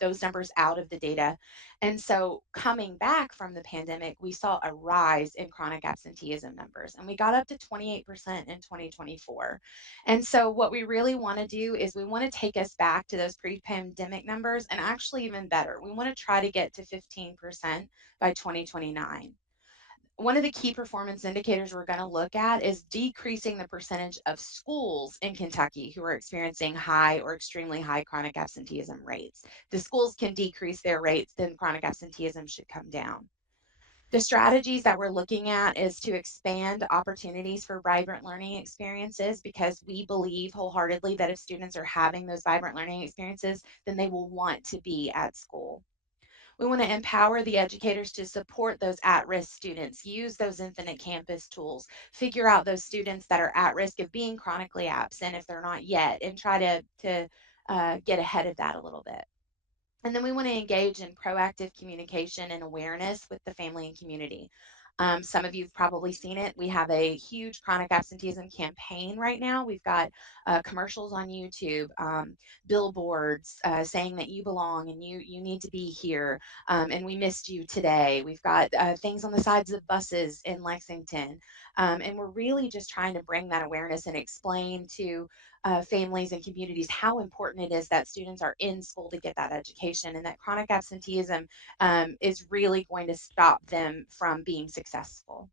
those numbers out of the data. And so coming back from the pandemic, we saw a rise in chronic absenteeism numbers, and we got up to 28% in 2024. And so what we really want to do is we want to take us back to those pre-pandemic numbers, and actually even better. We want to try to get to 15% by 2029. One of the key performance indicators we're going to look at is decreasing the percentage of schools in Kentucky who are experiencing high or extremely high chronic absenteeism rates. The schools can decrease their rates, then chronic absenteeism should come down. The strategies that we're looking at is to expand opportunities for vibrant learning experiences, because we believe wholeheartedly that if students are having those vibrant learning experiences, then they will want to be at school. We want to empower the educators to support those at-risk students, use those Infinite Campus tools, figure out those students that are at risk of being chronically absent if they're not yet, and try to get ahead of that a little bit. And then we want to engage in proactive communication and awareness with the family and community. Some of you have probably seen it. We have a huge chronic absenteeism campaign right now. We've got commercials on YouTube, billboards saying that you belong and you need to be here, and we missed you today. We've got things on the sides of buses in Lexington, and we're really just trying to bring that awareness and explain to families and communities how important it is that students are in school to get that education, and that chronic absenteeism is really going to stop them from being successful.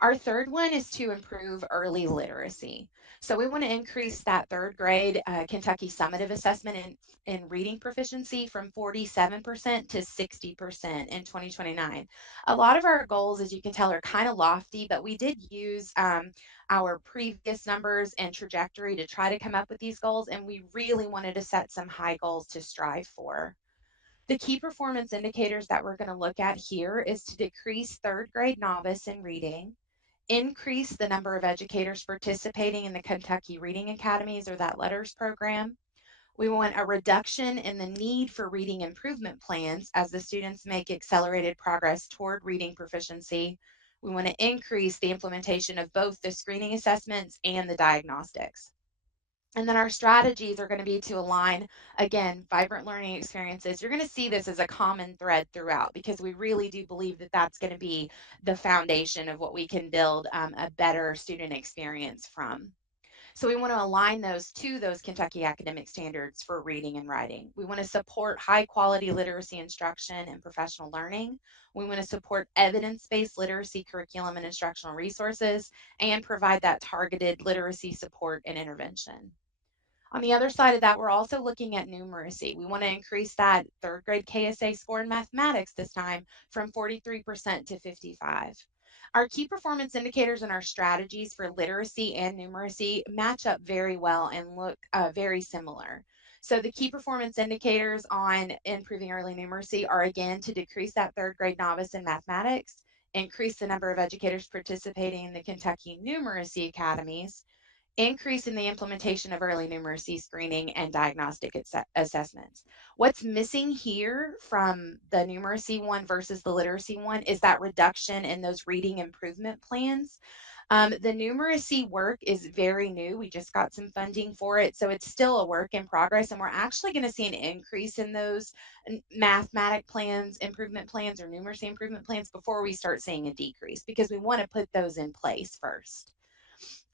Our third one is to improve early literacy. So we want to increase that third grade Kentucky summative assessment in reading proficiency from 47% to 60% in 2029. A lot of our goals, as you can tell, are kind of lofty, but we did use our previous numbers and trajectory to try to come up with these goals, and we really wanted to set some high goals to strive for. The key performance indicators that we're going to look at here is to decrease third grade novice in reading, increase the number of educators participating in the Kentucky Reading Academies or that LETRS program. We want a reduction in the need for reading improvement plans as the students make accelerated progress toward reading proficiency. We want to increase the implementation of both the screening assessments and the diagnostics. And then our strategies are going to be to align, again, vibrant learning experiences. You're going to see this as a common thread throughout because we really do believe that that's going to be the foundation of what we can build a better student experience from. So we want to align those to those Kentucky academic standards for reading and writing. We want to support high quality literacy instruction and professional learning. We want to support evidence-based literacy curriculum and instructional resources and provide that targeted literacy support and intervention. On the other side of that, we're also looking at numeracy. We want to increase that third grade KSA score in mathematics this time from 43% to 55%. Our key performance indicators and our strategies for literacy and numeracy match up very well and look very similar. So the key performance indicators on improving early numeracy are, again, to decrease that third grade novice in mathematics, increase the number of educators participating in the Kentucky Numeracy Academies, increase in the implementation of early numeracy screening and diagnostic assessments. What's missing here from the numeracy one versus the literacy one is that reduction in those reading improvement plans. The numeracy work is very new. We just got some funding for it, so it's still a work in progress, and we're actually going to see an increase in those mathematic plans, improvement plans, or numeracy improvement plans before we start seeing a decrease because we want to put those in place first.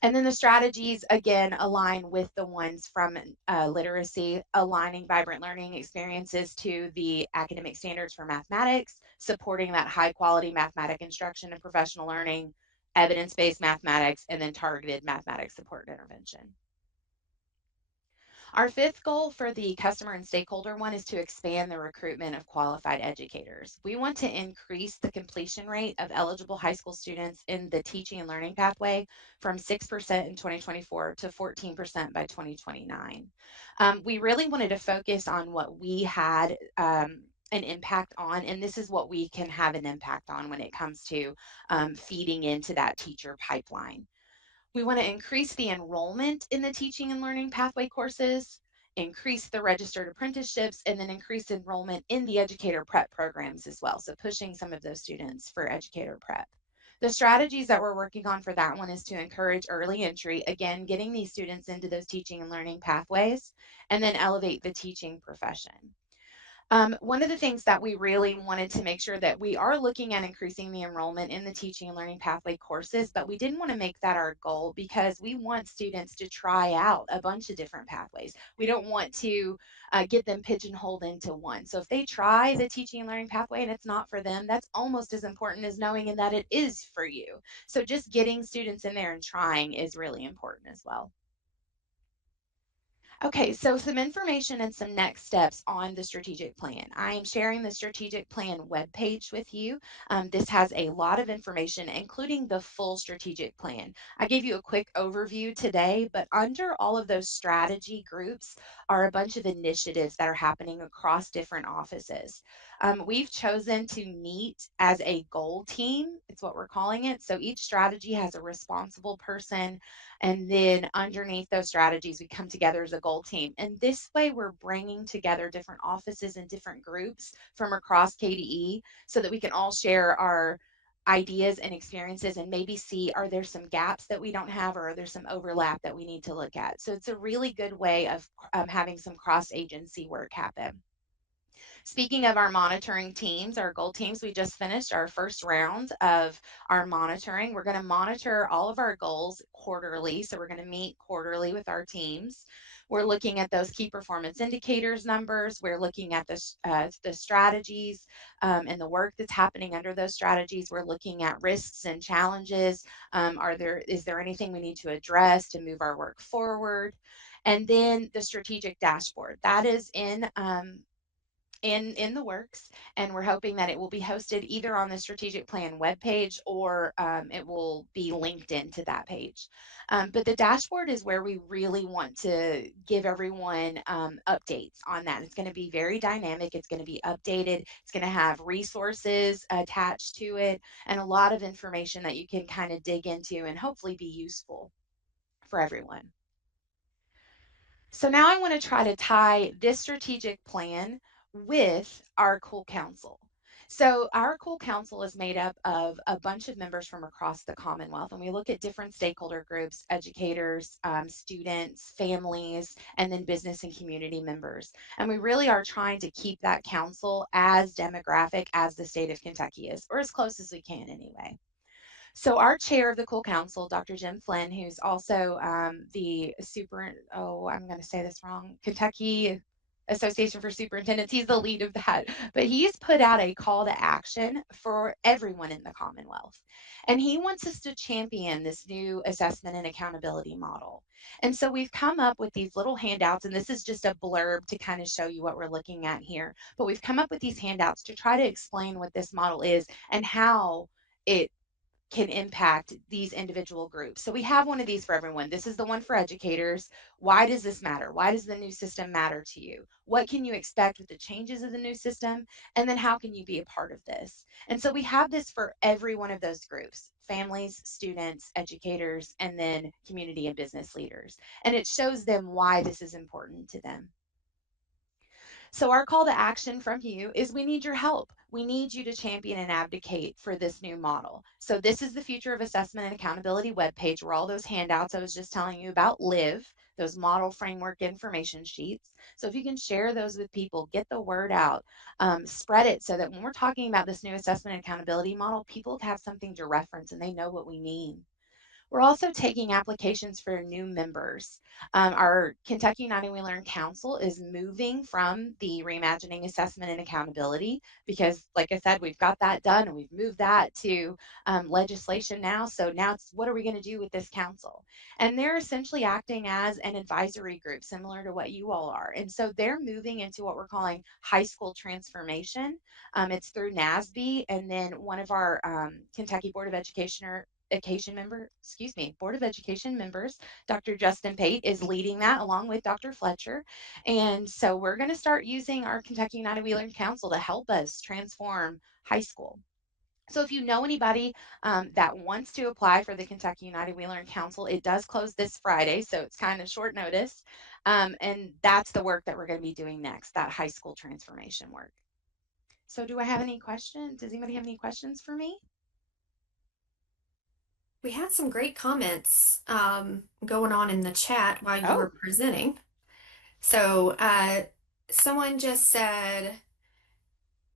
And then the strategies, again, align with the ones from literacy, aligning vibrant learning experiences to the academic standards for mathematics, supporting that high quality mathematic instruction and professional learning, evidence-based mathematics, and then targeted mathematics support and intervention. Our fifth goal for the customer and stakeholder one is to expand the recruitment of qualified educators. We want to increase the completion rate of eligible high school students in the teaching and learning pathway from 6% in 2024 to 14% by 2029. We really wanted to focus on what we had an impact on, and this is what we can have an impact on when it comes to feeding into that teacher pipeline. We want to increase the enrollment in the teaching and learning pathway courses, increase the registered apprenticeships, and then increase enrollment in the educator prep programs as well. So pushing some of those students for educator prep. The strategies that we're working on for that one is to encourage early entry, again, getting these students into those teaching and learning pathways, and then elevate the teaching profession. One of the things that we really wanted to make sure that we are looking at increasing the enrollment in the teaching and learning pathway courses, but we didn't want to make that our goal because we want students to try out a bunch of different pathways. We don't want to get them pigeonholed into one. So if they try the teaching and learning pathway and it's not for them, that's almost as important as knowing that it is for you. So just getting students in there and trying is really important as well. Okay, so some information and some next steps on the strategic plan. I am sharing the strategic plan webpage with you. This has a lot of information, including the full strategic plan. I gave you a quick overview today, but under all of those strategy groups are a bunch of initiatives that are happening across different offices. We've chosen to meet as a goal team. It's what we're calling it. So each strategy has a responsible person, and then underneath those strategies, we come together as a goal team. And this way, we're bringing together different offices and different groups from across KDE so that we can all share our ideas and experiences and maybe see, are there some gaps that we don't have, or are there some overlap that we need to look at? So it's a really good way of having some cross-agency work happen. Speaking of our monitoring teams, our goal teams, we just finished our first round of our monitoring. We're going to monitor all of our goals quarterly. So we're going to meet quarterly with our teams. We're looking at those key performance indicators numbers. We're looking at the strategies and the work that's happening under those strategies. We're looking at risks and challenges. Is there anything we need to address to move our work forward? And then the strategic dashboard that is in the works, and we're hoping that it will be hosted either on the strategic plan webpage or it will be linked into that page. But the dashboard is where we really want to give everyone updates on that. It's going to be very dynamic. It's going to be updated. It's going to have resources attached to it and a lot of information that you can kind of dig into and hopefully be useful for everyone. So now I want to try to tie this strategic plan with our Cool Council. So our Cool Council is made up of a bunch of members from across the Commonwealth, and we look at different stakeholder groups, educators, students, families, and then business and community members. And we really are trying to keep that council as demographic as the state of Kentucky is, or as close as we can anyway. So our chair of the Cool Council, Dr. Jim Flynn, who's also I'm going to say this wrong, Kentucky Association for Superintendents, he's the lead of that, but he's put out a call to action for everyone in the Commonwealth. And he wants us to champion this new assessment and accountability model. And so we've come up with these little handouts, and this is just a blurb to kind of show you what we're looking at here. But we've come up with these handouts to try to explain what this model is and how it can impact these individual groups. So we have one of these for everyone. This is the one for educators. Why does this matter? Why does the new system matter to you? What can you expect with the changes of the new system? And then how can you be a part of this? And so we have this for every one of those groups: families, students, educators, and then community and business leaders. And it shows them why this is important to them. So our call to action from you is we need your help. We need you to champion and advocate for this new model. So this is the Future of Assessment and Accountability webpage where all those handouts I was just telling you about live, those model framework information sheets. So if you can share those with people, get the word out, spread it so that when we're talking about this new assessment and accountability model, people have something to reference and they know what we mean. We're also taking applications for new members. Our Kentucky United We Learn Council is moving from the Reimagining Assessment and Accountability because, like I said, we've got that done and we've moved that to legislation now. So now it's what are we going to do with this council? And they're essentially acting as an advisory group similar to what you all are. And so they're moving into what we're calling high school transformation. It's through NASB, and then one of our Kentucky Board of Education members, Dr. Justin Pate, is leading that along with Dr. Fletcher. And so we're going to start using our Kentucky United We Learn Council to help us transform high school. So if you know anybody that wants to apply for the Kentucky United We Learn Council, it does close this Friday, so it's kind of short notice. And that's the work that we're going to be doing next, that high school transformation work. So do I have any questions? Does anybody have any questions for me? We had some great comments going on in the chat while you were presenting. So someone just said,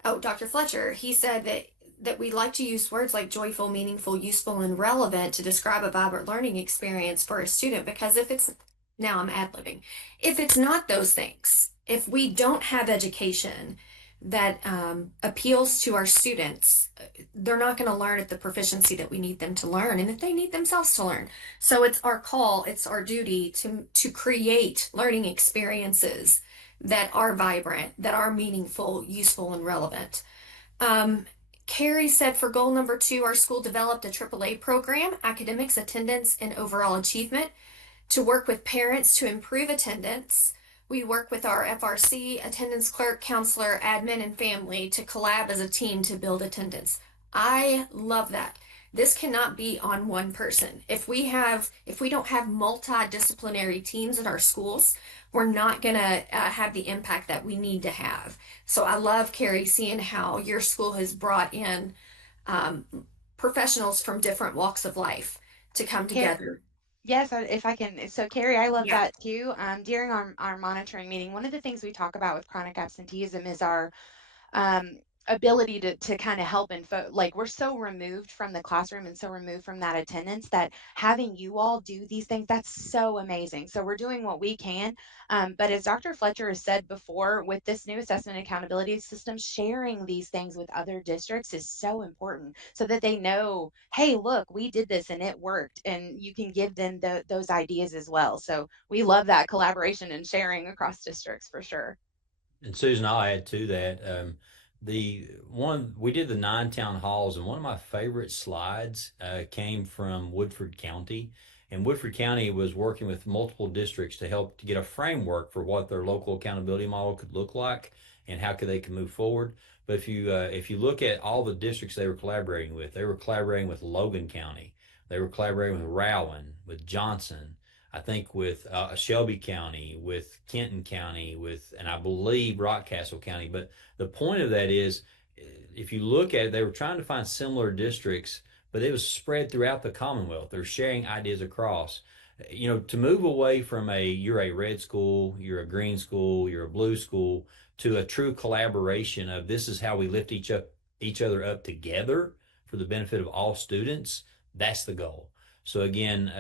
Dr. Fletcher, he said that we like to use words like joyful, meaningful, useful, and relevant to describe a vibrant learning experience for a student, because now I'm ad-libbing, if it's not those things, if we don't have education that appeals to our students, they're not going to learn at the proficiency that we need them to learn and that they need themselves to learn. So it's our call, it's our duty to create learning experiences that are vibrant, that are meaningful, useful, and relevant. Carrie said for goal number 2, our school developed a AAA program, academics, attendance, and overall achievement, to work with parents to improve attendance. We work with our FRC, attendance clerk, counselor, admin, and family to collab as a team to build attendance. I love that. This cannot be on one person. If we don't have multidisciplinary teams in our schools, we're not going to have the impact that we need to have. So I love, Carrie, seeing how your school has brought in professionals from different walks of life to come together. Yes, if I can. So Carrie, I love that too. During our monitoring meeting, one of the things we talk about with chronic absenteeism is our ability to kind of help like we're so removed from the classroom and so removed from that attendance that having you all do these things, that's so amazing. So we're doing what we can. But as Dr. Fletcher has said before, with this new assessment accountability system, sharing these things with other districts is so important so that they know, hey, look, we did this and it worked, and you can give them those ideas as well. So we love that collaboration and sharing across districts for sure. And Susan, I'll add to that. We did the 9 town halls, and one of my favorite slides came from Woodford County. And Woodford County was working with multiple districts to help to get a framework for what their local accountability model could look like and how they could move forward. But if you look at all the districts they were collaborating with, they were collaborating with Logan County, they were collaborating with Rowan, with Johnson, I think with Shelby County, with Kenton County, and I believe Rockcastle County. But the point of that is, if you look at it, they were trying to find similar districts, but it was spread throughout the Commonwealth. They're sharing ideas across. To move away from you're a red school, you're a green school, you're a blue school, to a true collaboration of this is how we lift each other up together for the benefit of all students. That's the goal. So again,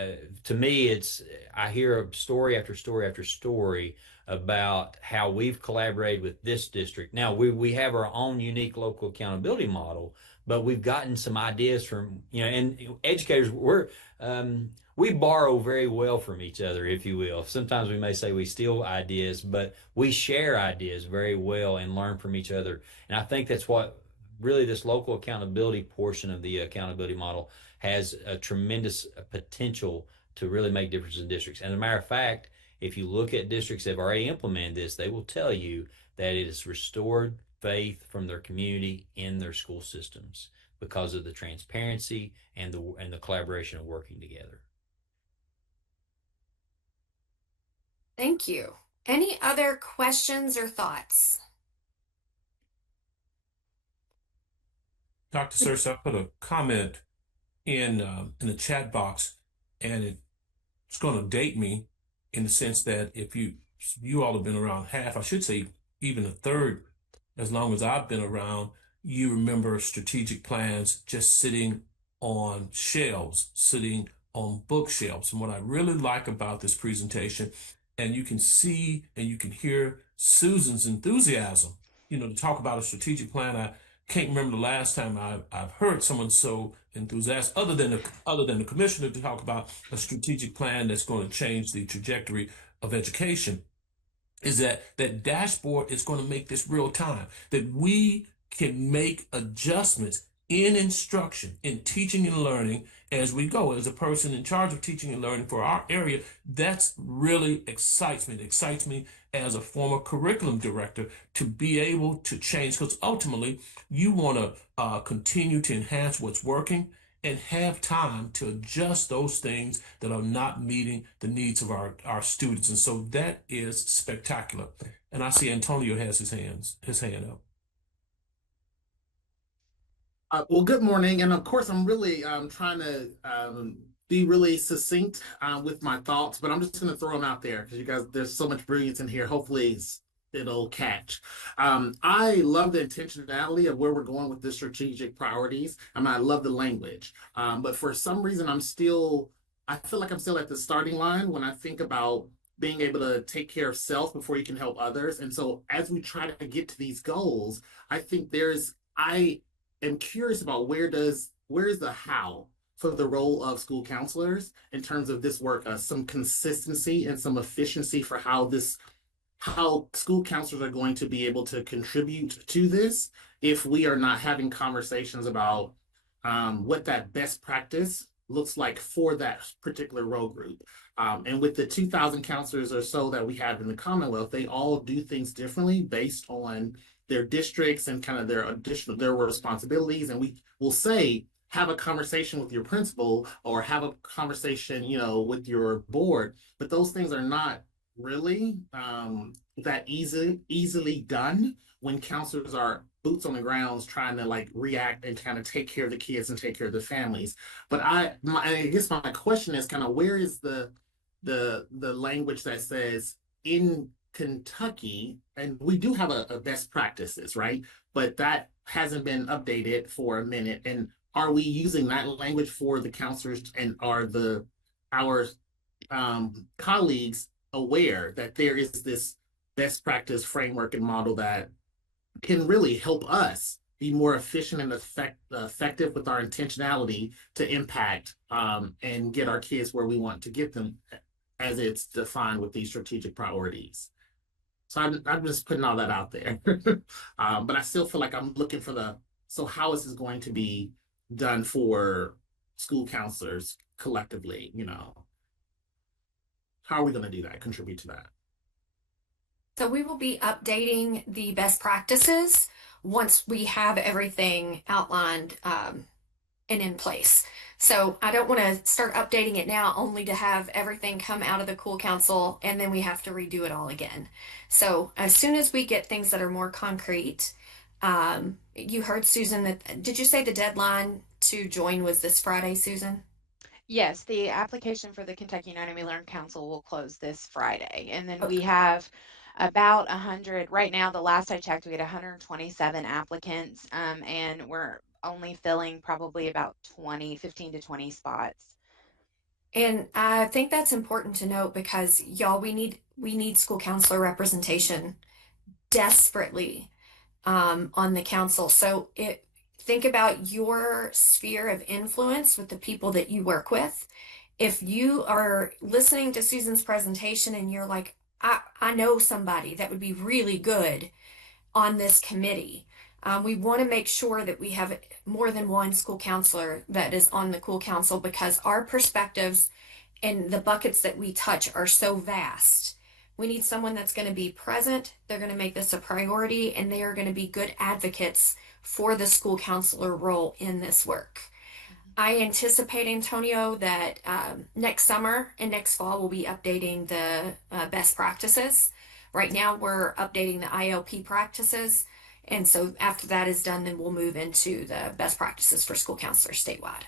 to me, I hear story after story after story about how we've collaborated with this district. Now we have our own unique local accountability model, but we've gotten some ideas from, and educators, we borrow very well from each other, if you will. Sometimes we may say we steal ideas, but we share ideas very well and learn from each other. And I think that's what really this local accountability portion of the accountability model has a tremendous potential to really make difference in districts. And as a matter of fact, if you look at districts that have already implemented this, they will tell you that it has restored faith from their community in their school systems because of the transparency and the collaboration of working together. Thank you. Any other questions or thoughts? Dr. Searcy, I put a comment in the chat box, and it's going to date me in the sense that if you all have been around half, I should say even a third, as long as I've been around, you remember strategic plans just sitting on shelves, sitting on bookshelves. And what I really like about this presentation, and you can see and you can hear Susan's enthusiasm, to talk about a strategic plan. I can't remember the last time I've heard someone so enthusiastic, other than the commissioner, to talk about a strategic plan that's going to change the trajectory of education. Is that dashboard is going to make this real time, that we can make adjustments in instruction, in teaching and learning as we go. As a person in charge of teaching and learning for our area, that's really excites me. It excites me as a former curriculum director to be able to change, because ultimately you want to continue to enhance what's working and have time to adjust those things that are not meeting the needs of our students. And so that is spectacular. And I see Antonio has his hand up. Well, good morning. And of course, I'm really trying to be really succinct with my thoughts, but I'm just going to throw them out there because you guys, there's so much brilliance in here. Hopefully it'll catch. I love the intentionality of where we're going with the strategic priorities. I love the language. But for some reason, I feel like I'm still at the starting line when I think about being able to take care of self before you can help others. And so as we try to get to these goals, I think I am curious about where is the how for the role of school counselors in terms of this work, some consistency and some efficiency for how school counselors are going to be able to contribute to this if we are not having conversations about what that best practice looks like for that particular role group. And with the 2,000 counselors or so that we have in the Commonwealth, they all do things differently based on their districts and kind of their responsibilities. And we will say, have a conversation with your principal or have a conversation, with your board, but those things are not really that easily done when counselors are boots on the grounds trying to react and kind of take care of the kids and take care of the families. But I guess my question is kind of where is the language that says in Kentucky, and we do have a best practices, right? But that hasn't been updated for a minute. And are we using that language for the counselors, and are our colleagues aware that there is this best practice framework and model that can really help us be more efficient and effective with our intentionality to impact and get our kids where we want to get them as it's defined with these strategic priorities. So I'm just putting all that out there. But I still feel like I'm looking for so how is this going to be done for school counselors collectively, How are we going to do that, contribute to that? So we will be updating the best practices once we have everything outlined and in place. So I don't want to start updating it now only to have everything come out of the Cool Council and then we have to redo it all again. So as soon as we get things that are more concrete, you heard Susan, did you say the deadline to join was this Friday, Susan? Yes, the application for the Kentucky United We Learn Council will close this Friday. And then we have about 100, right now, the last I checked, we had 127 applicants, and we're only filling probably about 15 to 20 spots. And I think that's important to note because y'all, we need school counselor representation desperately on the council. So think about your sphere of influence with the people that you work with. If you are listening to Susan's presentation and you're like, I know somebody that would be really good on this committee. We want to make sure that we have more than one school counselor that is on the Cool Council because our perspectives and the buckets that we touch are so vast. We need someone that's going to be present. They're going to make this a priority and they are going to be good advocates for the school counselor role in this work. I anticipate, Antonio, that next summer and next fall we'll be updating the best practices. Right now we're updating the ILP practices. And so after that is done, then we'll move into the best practices for school counselors statewide.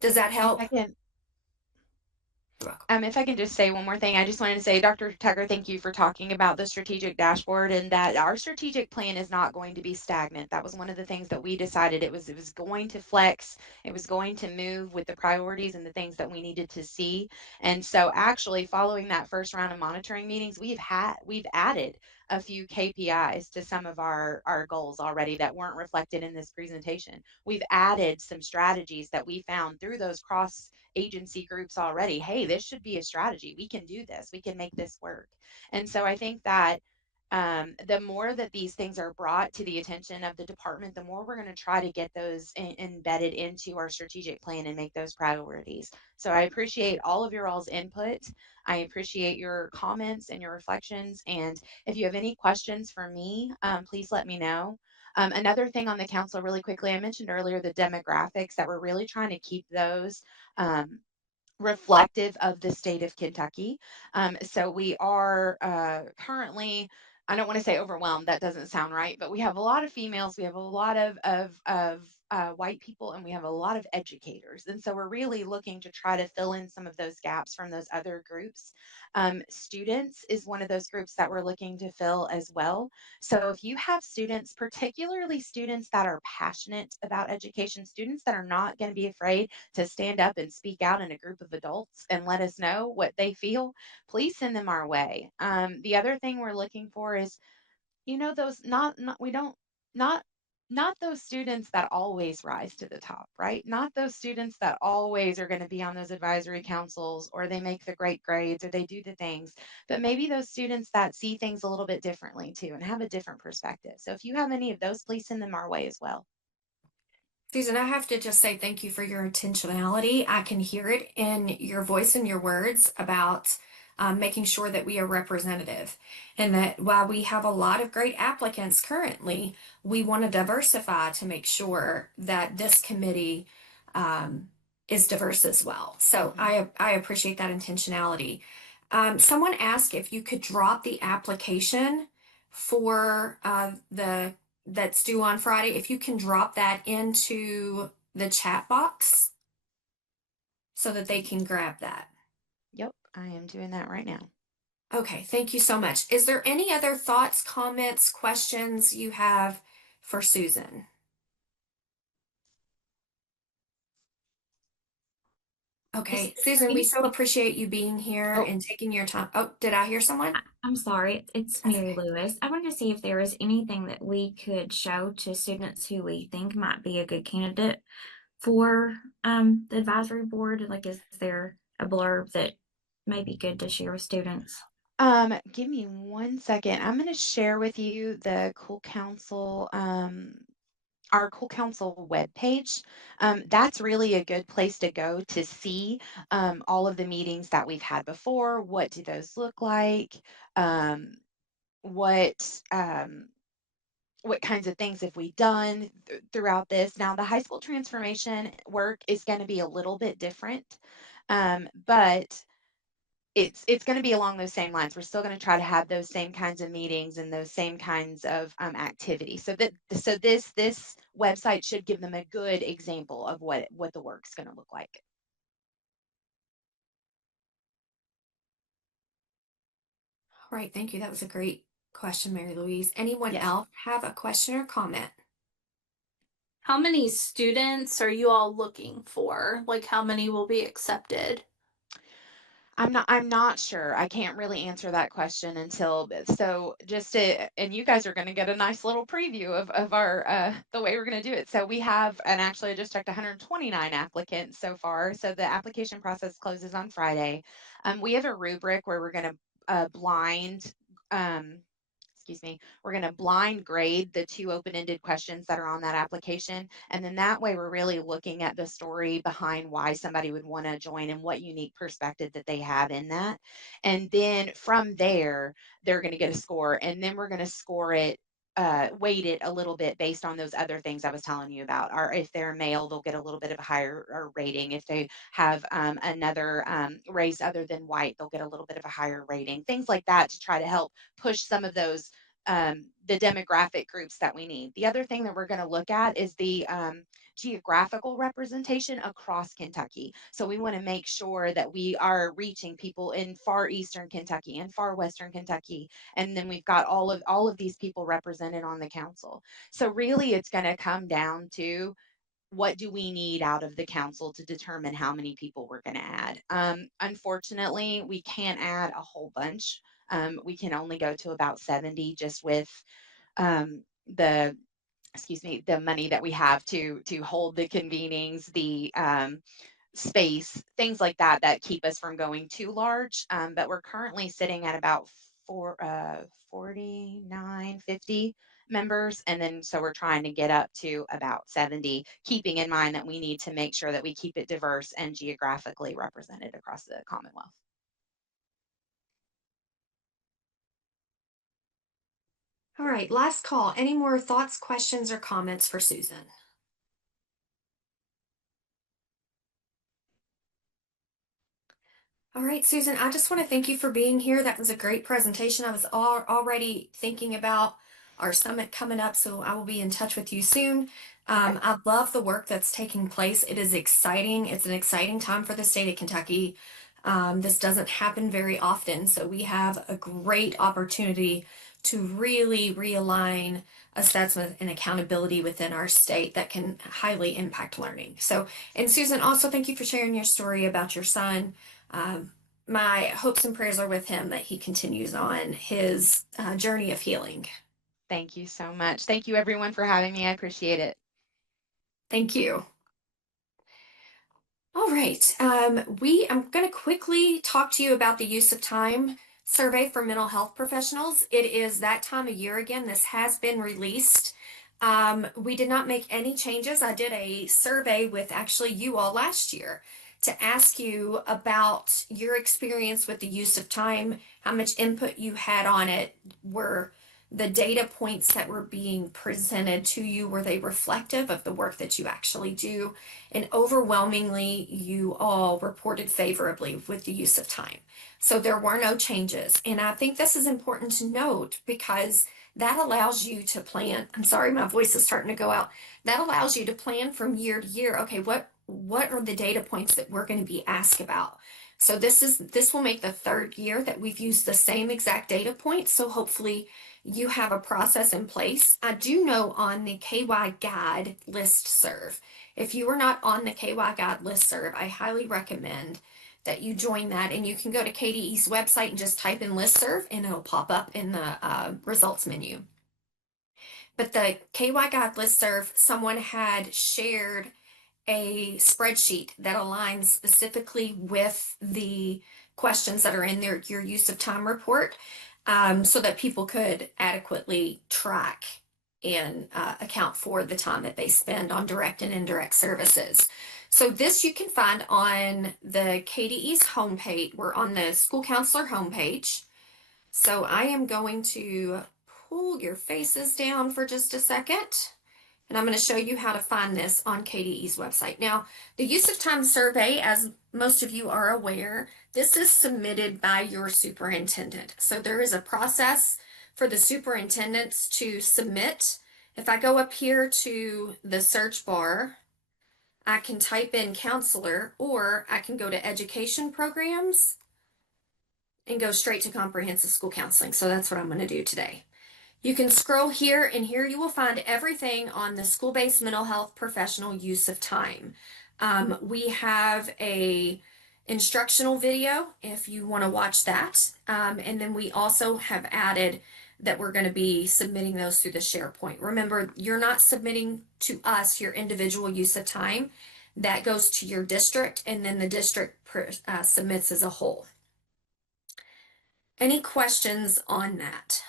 Does that help? If I can just say one more thing, I just wanted to say, Dr. Tucker, thank you for talking about the strategic dashboard and that our strategic plan is not going to be stagnant. That was one of the things that we decided it was going to flex. It was going to move with the priorities and the things that we needed to see. And so actually following that first round of monitoring meetings, we've added a few KPIs to some of our goals already that weren't reflected in this presentation. We've added some strategies that we found through those cross agency groups already. Hey, this should be a strategy. We can do this. We can make this work. And so I think that the more that these things are brought to the attention of the department, the more we're going to try to get those embedded into our strategic plan and make those priorities. So I appreciate all of your all's input. I appreciate your comments and your reflections. And if you have any questions for me, please let me know. Another thing on the council really quickly, I mentioned earlier the demographics that we're really trying to keep those reflective of the state of Kentucky. So we are currently, I don't want to say overwhelmed, that doesn't sound right, but we have a lot of females, we have a lot of white people, and we have a lot of educators. And so we're really looking to try to fill in some of those gaps from those other groups. Students is one of those groups that we're looking to fill as well. So if you have students, particularly students that are passionate about education, students that are not going to be afraid to stand up and speak out in a group of adults and let us know what they feel, please send them our way. The other thing we're looking for is, those not those students that always rise to the top, right? Not those students that always are going to be on those advisory councils or they make the great grades or they do the things, but maybe those students that see things a little bit differently too and have a different perspective. So if you have any of those, please send them our way as well. Susan, I have to just say thank you for your intentionality. I can hear it in your voice and your words about making sure that we are representative and that while we have a lot of great applicants currently, we want to diversify to make sure that this committee is diverse as well. So I appreciate that intentionality. Someone asked if you could drop the application for that's due on Friday, if you can drop that into the chat box so that they can grab that. Yep, I am doing that right now. Okay, thank you so much. Is there any other thoughts, comments, questions you have for Susan? Okay, Susan, we so appreciate you being here and taking your time. Oh, did I hear someone? I'm sorry, it's Mary Lewis. I wanted to see if there was anything that we could show to students who we think might be a good candidate for the advisory board. Like, is there a blurb that may be good to share with students? Give me 1 second. I'm going to share with you the Cool Council, our Cool Council webpage. That's really a good place to go to see all of the meetings that we've had before. What do those look like? What what kinds of things have we done throughout this? Now, the high school transformation work is going to be a little bit different, but it's going to be along those same lines. We're still going to try to have those same kinds of meetings and those same kinds of activities. So this website should give them a good example of what the work's going to look like. All right, thank you. That was a great question, Mary Louise. Anyone else have a question or comment? How many students are you all looking for? Like, how many will be accepted? I'm not sure. I can't really answer that question until, so just to, and you guys are going to get a nice little preview of our the way we're going to do it. So we have, and actually I just checked 129 applicants so far. So the application process closes on Friday. We have a rubric where we're going to blind we're going to blind grade the 2 open-ended questions that are on that application. And then that way we're really looking at the story behind why somebody would want to join and what unique perspective that they have in that. And then from there, they're going to get a score, and then we're going to score it, weight it a little bit based on those other things I was telling you about. Or if they're male, they'll get a little bit of a higher rating. If they have another race other than white, they'll get a little bit of a higher rating. Things like that to try to help push some of those the demographic groups that we need. The other thing that we're going to look at is the geographical representation across Kentucky. So we want to make sure that we are reaching people in far eastern Kentucky and far western Kentucky, and then we've got all of these people represented on the council. So really, it's going to come down to what do we need out of the council to determine how many people we're going to add. Unfortunately, we can't add a whole bunch. We can only go to about 70 just with the money that we have to hold the convenings, the space, things like that keep us from going too large. But we're currently sitting at about 49, 50 members. And then so we're trying to get up to about 70, keeping in mind that we need to make sure that we keep it diverse and geographically represented across the Commonwealth. All right, last call. Any more thoughts, questions, or comments for Susan? All right, Susan, I just want to thank you for being here. That was a great presentation. I was already thinking about our summit coming up, so I will be in touch with you soon. I love the work that's taking place. It is exciting. It's an exciting time for the state of Kentucky. This doesn't happen very often, so we have a great opportunity to really realign assessment and accountability within our state that can highly impact learning. So, and Susan, also thank you for sharing your story about your son. My hopes and prayers are with him that he continues on his journey of healing. Thank you so much. Thank you everyone for having me. I appreciate it. Thank you. All right. I'm going to quickly talk to you about the use of time survey for mental health professionals. It is that time of year again. This has been released. We did not make any changes. I did a survey with actually you all last year to ask you about your experience with the use of time, how much input you had on it. Were the data points that were being presented to you, were they reflective of the work that you actually do? And overwhelmingly, you all reported favorably with the use of time. So there were no changes. And I think this is important to note because that allows you to plan. I'm sorry, my voice is starting to go out. That allows you to plan from year to year. Okay, what what are the data points that we're going to be asked about. So this will make the third year that we've used the same exact data points. So hopefully you have a process in place. I do know on the KY Guide listserv, if you are not on the KY Guide listserv, I highly recommend that you join that, and you can go to KDE's website and just type in listserv and it'll pop up in the results menu. But the KY Guide listserv, someone had shared a spreadsheet that aligns specifically with the questions that are in your use of time report, so that people could adequately track and account for the time that they spend on direct and indirect services. So this you can find on the KDE's homepage. We're on the school counselor homepage. So I am going to pull your faces down for just a second, and I'm going to show you how to find this on KDE's website. Now, the use of time survey, as most of you are aware, this is submitted by your superintendent. So there is a process for the superintendents to submit. If I go up here to the search bar, I can type in counselor, or I can go to education programs and go straight to comprehensive school counseling. So that's what I'm going to do today. You can scroll here, and here you will find everything on the school-based mental health professional use of time. We have a instructional video if you want to watch that. And then we also have added that we're going to be submitting those through the SharePoint. Remember, you're not submitting to us your individual use of time. That goes to your district, and then the district submits as a whole. Any questions on that?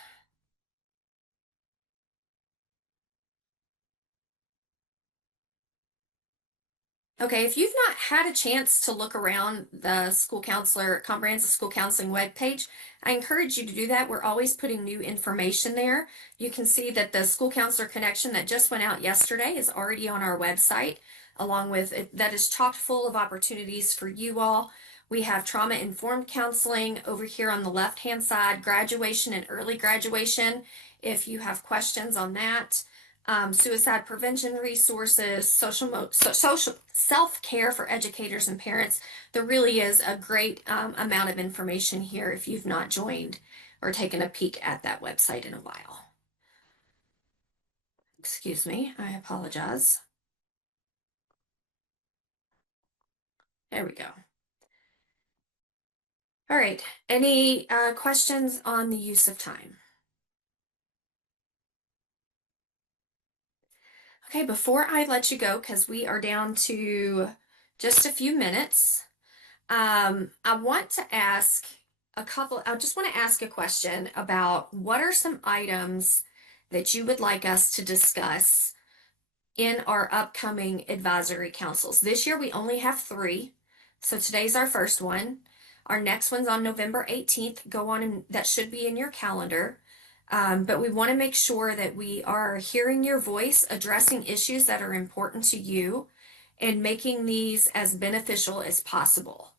Okay, if you've not had a chance to look around the school counselor, comprehensive school counseling webpage, I encourage you to do that. We're always putting new information there. You can see that the school counselor connection that just went out yesterday is already on our website, along with it, that is chock full of opportunities for you all. We have trauma-informed counseling over here on the left-hand side, graduation and early graduation, if you have questions on that. Suicide prevention resources, social self-care for educators and parents. There really is a great amount of information here if you've not joined or taken a peek at that website in a while. Excuse me, I apologize. There we go. All right, any questions on the use of time? Okay, before I let you go, because we are down to just a few minutes, I want to ask I just want to ask a question about what are some items that you would like us to discuss in our upcoming advisory councils. This year we only have 3, so today's our first one. Our next one's on November 18th. Go on, and that should be in your calendar. But we want to make sure that we are hearing your voice, addressing issues that are important to you, and making these as beneficial as possible.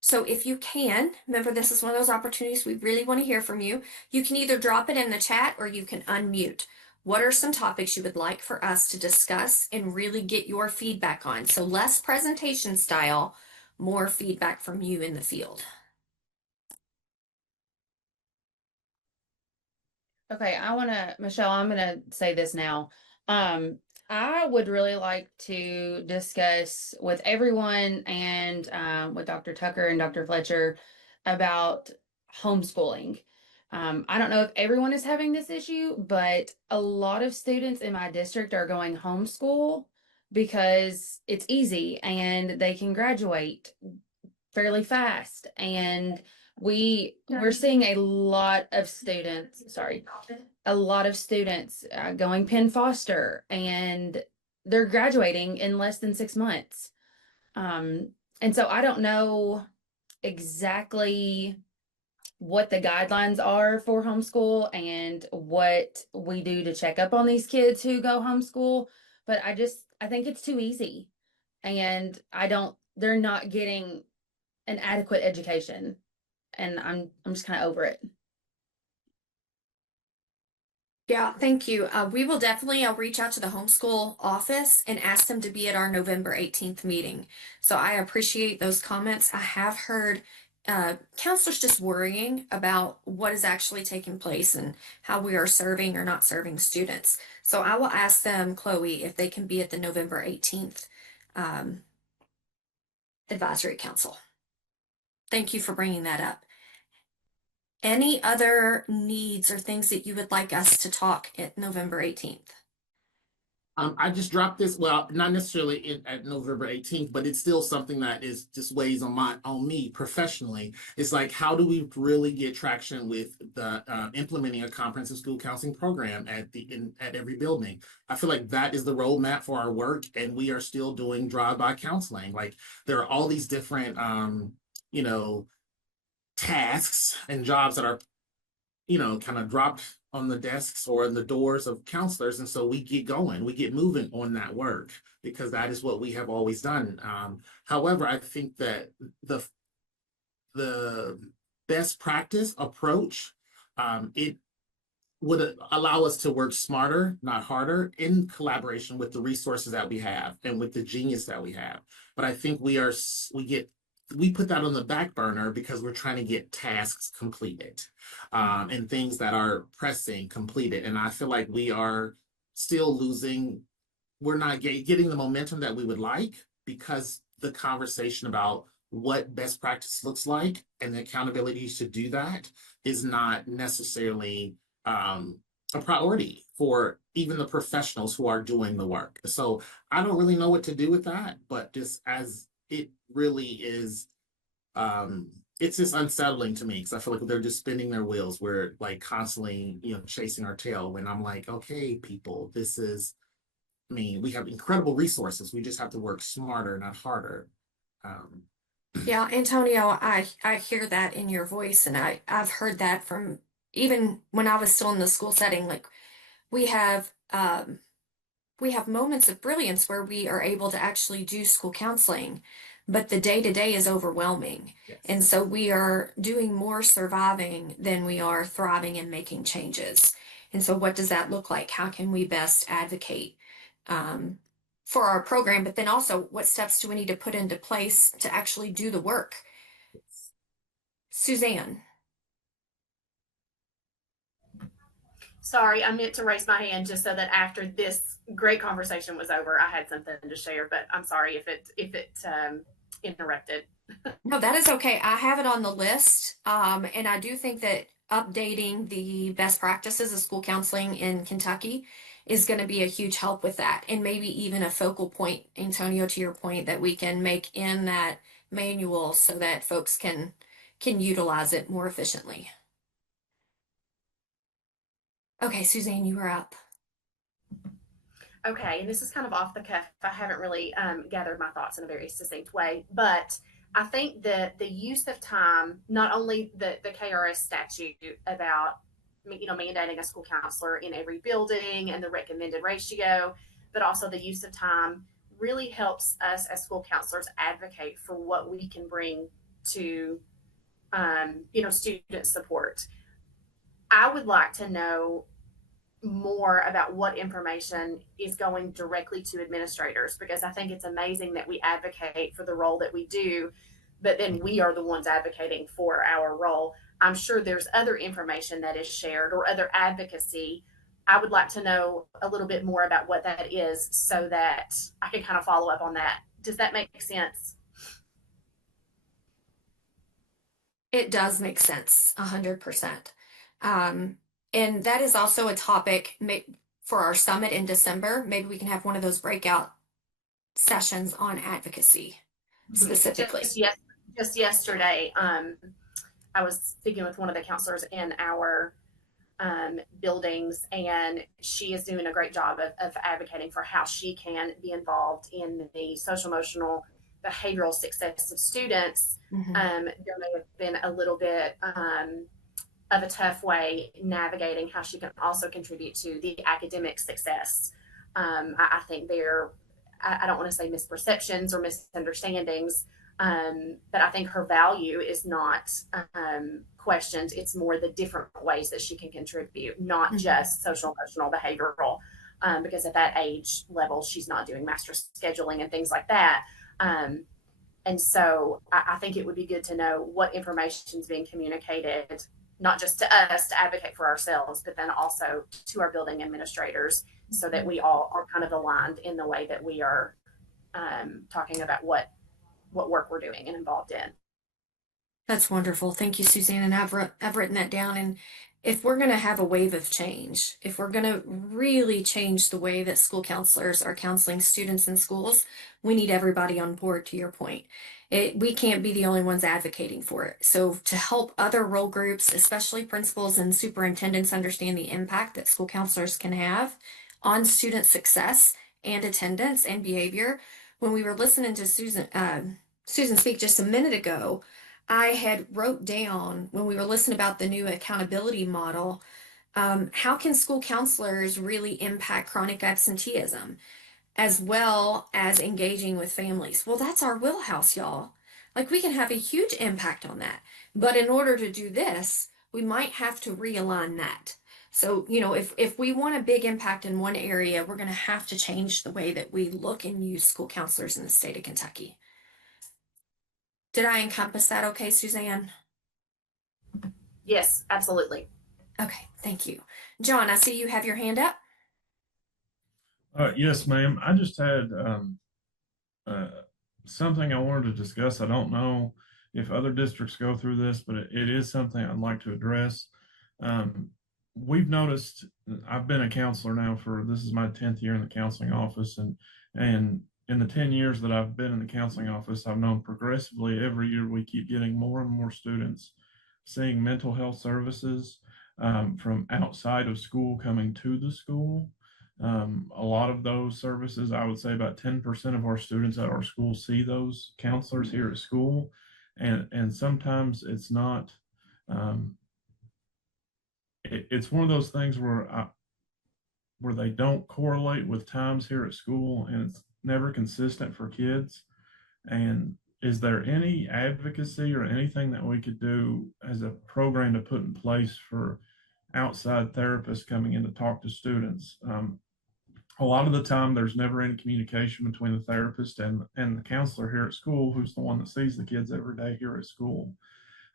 So if you can, remember this is one of those opportunities we really want to hear from you. You can either drop it in the chat or you can unmute. What are some topics you would like for us to discuss and really get your feedback on? So less presentation style, more feedback from you in the field. Okay, Michelle, I'm gonna say this now. I would really like to discuss with everyone and with Dr. Tucker and Dr. Fletcher about homeschooling. I don't know if everyone is having this issue, but a lot of students in my district are going homeschool because it's easy and they can graduate fairly fast. And we're seeing a lot of students, going Penn Foster, and they're graduating in less than 6 months. And so I don't know exactly what the guidelines are for homeschool and what we do to check up on these kids who go homeschool, but I think it's too easy, and they're not getting an adequate education, and I'm just kind of over it. Yeah, thank you. We will definitely, I'll reach out to the homeschool office and ask them to be at our November 18th meeting. So I appreciate those comments. I have heard counselors just worrying about what is actually taking place and how we are serving or not serving students. So I will ask them, Chloe, if they can be at the November 18th advisory council. Thank you for bringing that up. Any other needs or things that you would like us to talk at November 18th? I just dropped this. Well, not necessarily at November 18th, but it's still something that is just weighs on me professionally. It's like, how do we really get traction with the implementing a comprehensive school counseling program at every building? I feel like that is the roadmap for our work, and we are still doing drive-by counseling. Like, there are all these different tasks and jobs that are kind of dropped on the desks or in the doors of counselors. And so we get going, we get moving on that work because that is what we have always done. However, I think that the best practice approach, it would allow us to work smarter, not harder, in collaboration with the resources that we have and with the genius that we have. But I think we put that on the back burner because we're trying to get tasks completed and things that are pressing completed. And I feel like we are still we're not getting the momentum that we would like because the conversation about what best practice looks like and the accountability to do that is not necessarily a priority for even the professionals who are doing the work. So I don't really know what to do with that, but just as it really is, it's just unsettling to me because I feel like they're just spinning their wheels. We're like constantly, chasing our tail when I'm like, okay, people, we have incredible resources. We just have to work smarter, not harder. Yeah, Antonio, I hear that in your voice, and I've heard that from even when I was still in the school setting. Like we have moments of brilliance where we are able to actually do school counseling, but the day-to-day is overwhelming. Yes. And so we are doing more surviving than we are thriving and making changes. And so what does that look like? How can we best advocate for our program, but then also what steps do we need to put into place to actually do the work? Suzanne. Sorry, I meant to raise my hand just so that after this great conversation was over, I had something to share, but I'm sorry if it interrupted. No, that is okay. I have it on the list. And I do think that updating the best practices of school counseling in Kentucky is going to be a huge help with that. And maybe even a focal point, Antonio, to your point, that we can make in that manual so that folks can utilize it more efficiently. Okay, Suzanne, you are up. Okay, and this is kind of off the cuff. I haven't really gathered my thoughts in a very succinct way, but I think that the use of time, not only the KRS statute about mandating a school counselor in every building and the recommended ratio, but also the use of time really helps us as school counselors advocate for what we can bring to student support. I would like to know more about what information is going directly to administrators, because I think it's amazing that we advocate for the role that we do, but then we are the ones advocating for our role. I'm sure there's other information that is shared or other advocacy. I would like to know a little bit more about what that is so that I can kind of follow up on that. Does that make sense? It does make sense, 100%. And that is also a topic for our summit in December. Maybe we can have one of those breakout sessions on advocacy specifically. Just yesterday, I was speaking with one of the counselors in our buildings, and she is doing a great job of advocating for how she can be involved in the social emotional behavioral success of students. Mm-hmm. There may have been a little bit of a tough way navigating how she can also contribute to the academic success. I think I don't want to say misperceptions or misunderstandings, But I think her value is not questioned. It's more the different ways that she can contribute, not just social, emotional, behavioral, because at that age level, she's not doing master scheduling and things like that. And so I think it would be good to know what information is being communicated, not just to us to advocate for ourselves, but then also to our building administrators, so that we all are kind of aligned in the way that we are talking about what work we're doing and involved in. That's wonderful. Thank you, Suzanne. And I've written that down. And if we're going to have a wave of change, if we're going to really change the way that school counselors are counseling students in schools, we need everybody on board, to your point. We can't be the only ones advocating for it. So to help other role groups, especially principals and superintendents, understand the impact that school counselors can have on student success and attendance and behavior. When we were listening to Susan speak just a minute ago, I had wrote down, when we were listening about the new accountability model, how can school counselors really impact chronic absenteeism, as well as engaging with families? Well, that's our wheelhouse, y'all. Like, we can have a huge impact on that. But in order to do this, we might have to realign that. So, if we want a big impact in one area, we're going to have to change the way that we look and use school counselors in the state of Kentucky. Did I encompass that okay, Suzanne? Yes, absolutely. Okay, thank you. John, I see you have your hand up. Yes, ma'am. I just had something I wanted to discuss. I don't know if other districts go through this, but it is something I'd like to address. We've noticed, I've been a counselor now this is my 10th year in the counseling office, and in the 10 years that I've been in the counseling office, I've known progressively every year we keep getting more and more students seeing mental health services from outside of school coming to the school. A lot of those services, I would say about 10% of our students at our school see those counselors here at school. And sometimes it's not, it's one of those things where they don't correlate with times here at school, and it's never consistent for kids. And is there any advocacy or anything that we could do as a program to put in place for outside therapists coming in to talk to students? A lot of the time, there's never any communication between the therapist and the counselor here at school, who's the one that sees the kids every day here at school.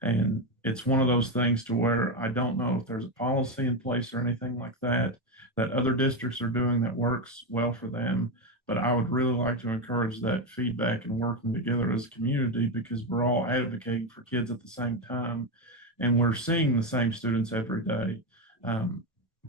And it's one of those things to where I don't know if there's a policy in place or anything like that other districts are doing that works well for them. But I would really like to encourage that feedback and working together as a community, because we're all advocating for kids at the same time, and we're seeing the same students every day.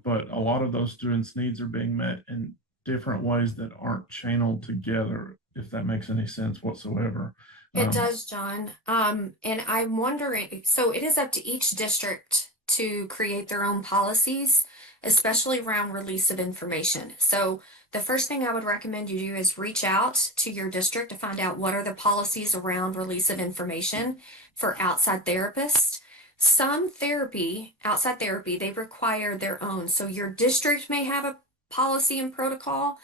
But a lot of those students' needs are being met in different ways that aren't channeled together, if that makes any sense whatsoever. It does, John. And I'm wondering, so it is up to each district to create their own policies, especially around release of information. So the first thing I would recommend you do is reach out to your district to find out what are the policies around release of information for outside therapists. Some outside therapy, they require their own. So your district may have a policy and protocol,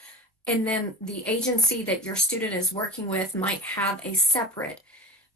and then the agency that your student is working with might have a separate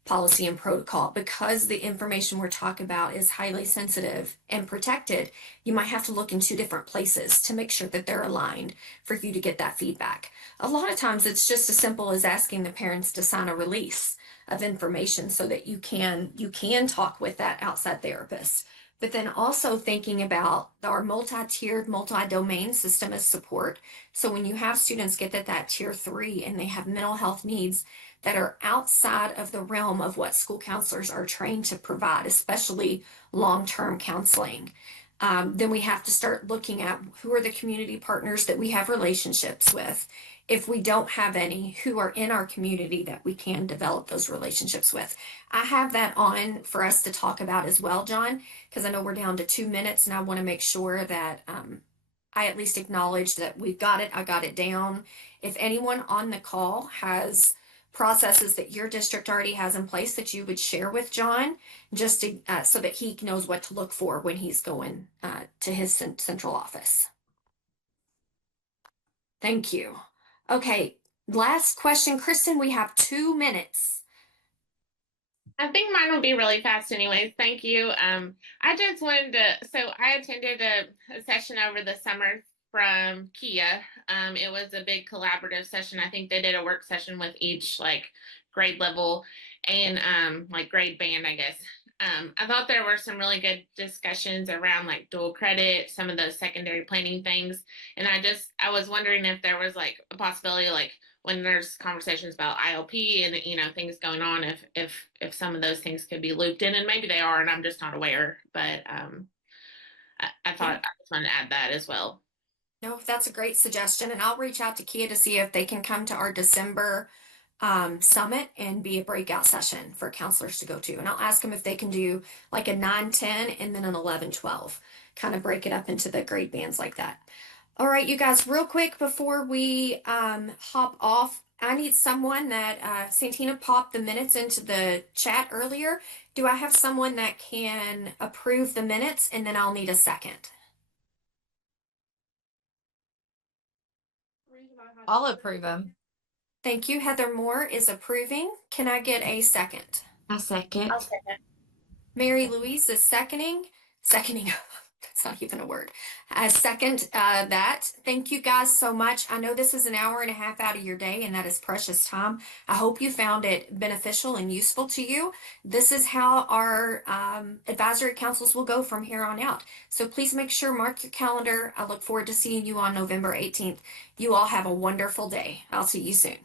policy and protocol. Because the information we're talking about is highly sensitive and protected, you might have to look in two different places to make sure that they're aligned for you to get that feedback. A lot of times it's just as simple as asking the parents to sign a release of information so that you can talk with that outside therapist. But then also thinking about our multi-tiered, multi-domain system as support. So when you have students get that tier 3 and they have mental health needs that are outside of the realm of what school counselors are trained to provide, especially long-term counseling, then we have to start looking at who are the community partners that we have relationships with. If we don't have any, who are in our community that we can develop those relationships with. I have that on for us to talk about as well, John, because I know we're down to 2 minutes, and I want to make sure that I at least acknowledge that we've got it. I got it down. If anyone on the call has processes that your district already has in place that you would share with John, just to, so that he knows what to look for when he's going to his central office. Thank you. Okay, last question. Kristen, we have 2 minutes. I think mine will be really fast anyways. Thank you. I just wanted to, so I attended a session over the summer from Kia. It was a big collaborative session. I think they did a work session with each like grade level and like grade band, I guess. I thought there were some really good discussions around like dual credit, some of those secondary planning things. And I was wondering if there was like a possibility, like when there's conversations about ILP and, you know, things going on, if some of those things could be looped in, and maybe they are, and I'm just not aware, but I thought I just wanted to add that as well. No, that's a great suggestion, and I'll reach out to Kia to see if they can come to our December summit and be a breakout session for counselors to go to. And I'll ask them if they can do like a 9-10 and then an 11-12, kind of break it up into the grade bands like that. All right, you guys, real quick before we hop off, I need someone that Santina popped the minutes into the chat earlier. Do I have someone that can approve the minutes, and then I'll need a second? I'll approve them. Thank you. Heather Moore is approving. Can I get a second? A second. I'll second. Mary Louise is seconding. That's not even a word. I second that. Thank you guys so much. I know this is an hour and a half out of your day, and that is precious time. I hope you found it beneficial and useful to you. This is how our advisory councils will go from here on out. So please make sure, mark your calendar. I look forward to seeing you on November 18th. You all have a wonderful day. I'll see you soon.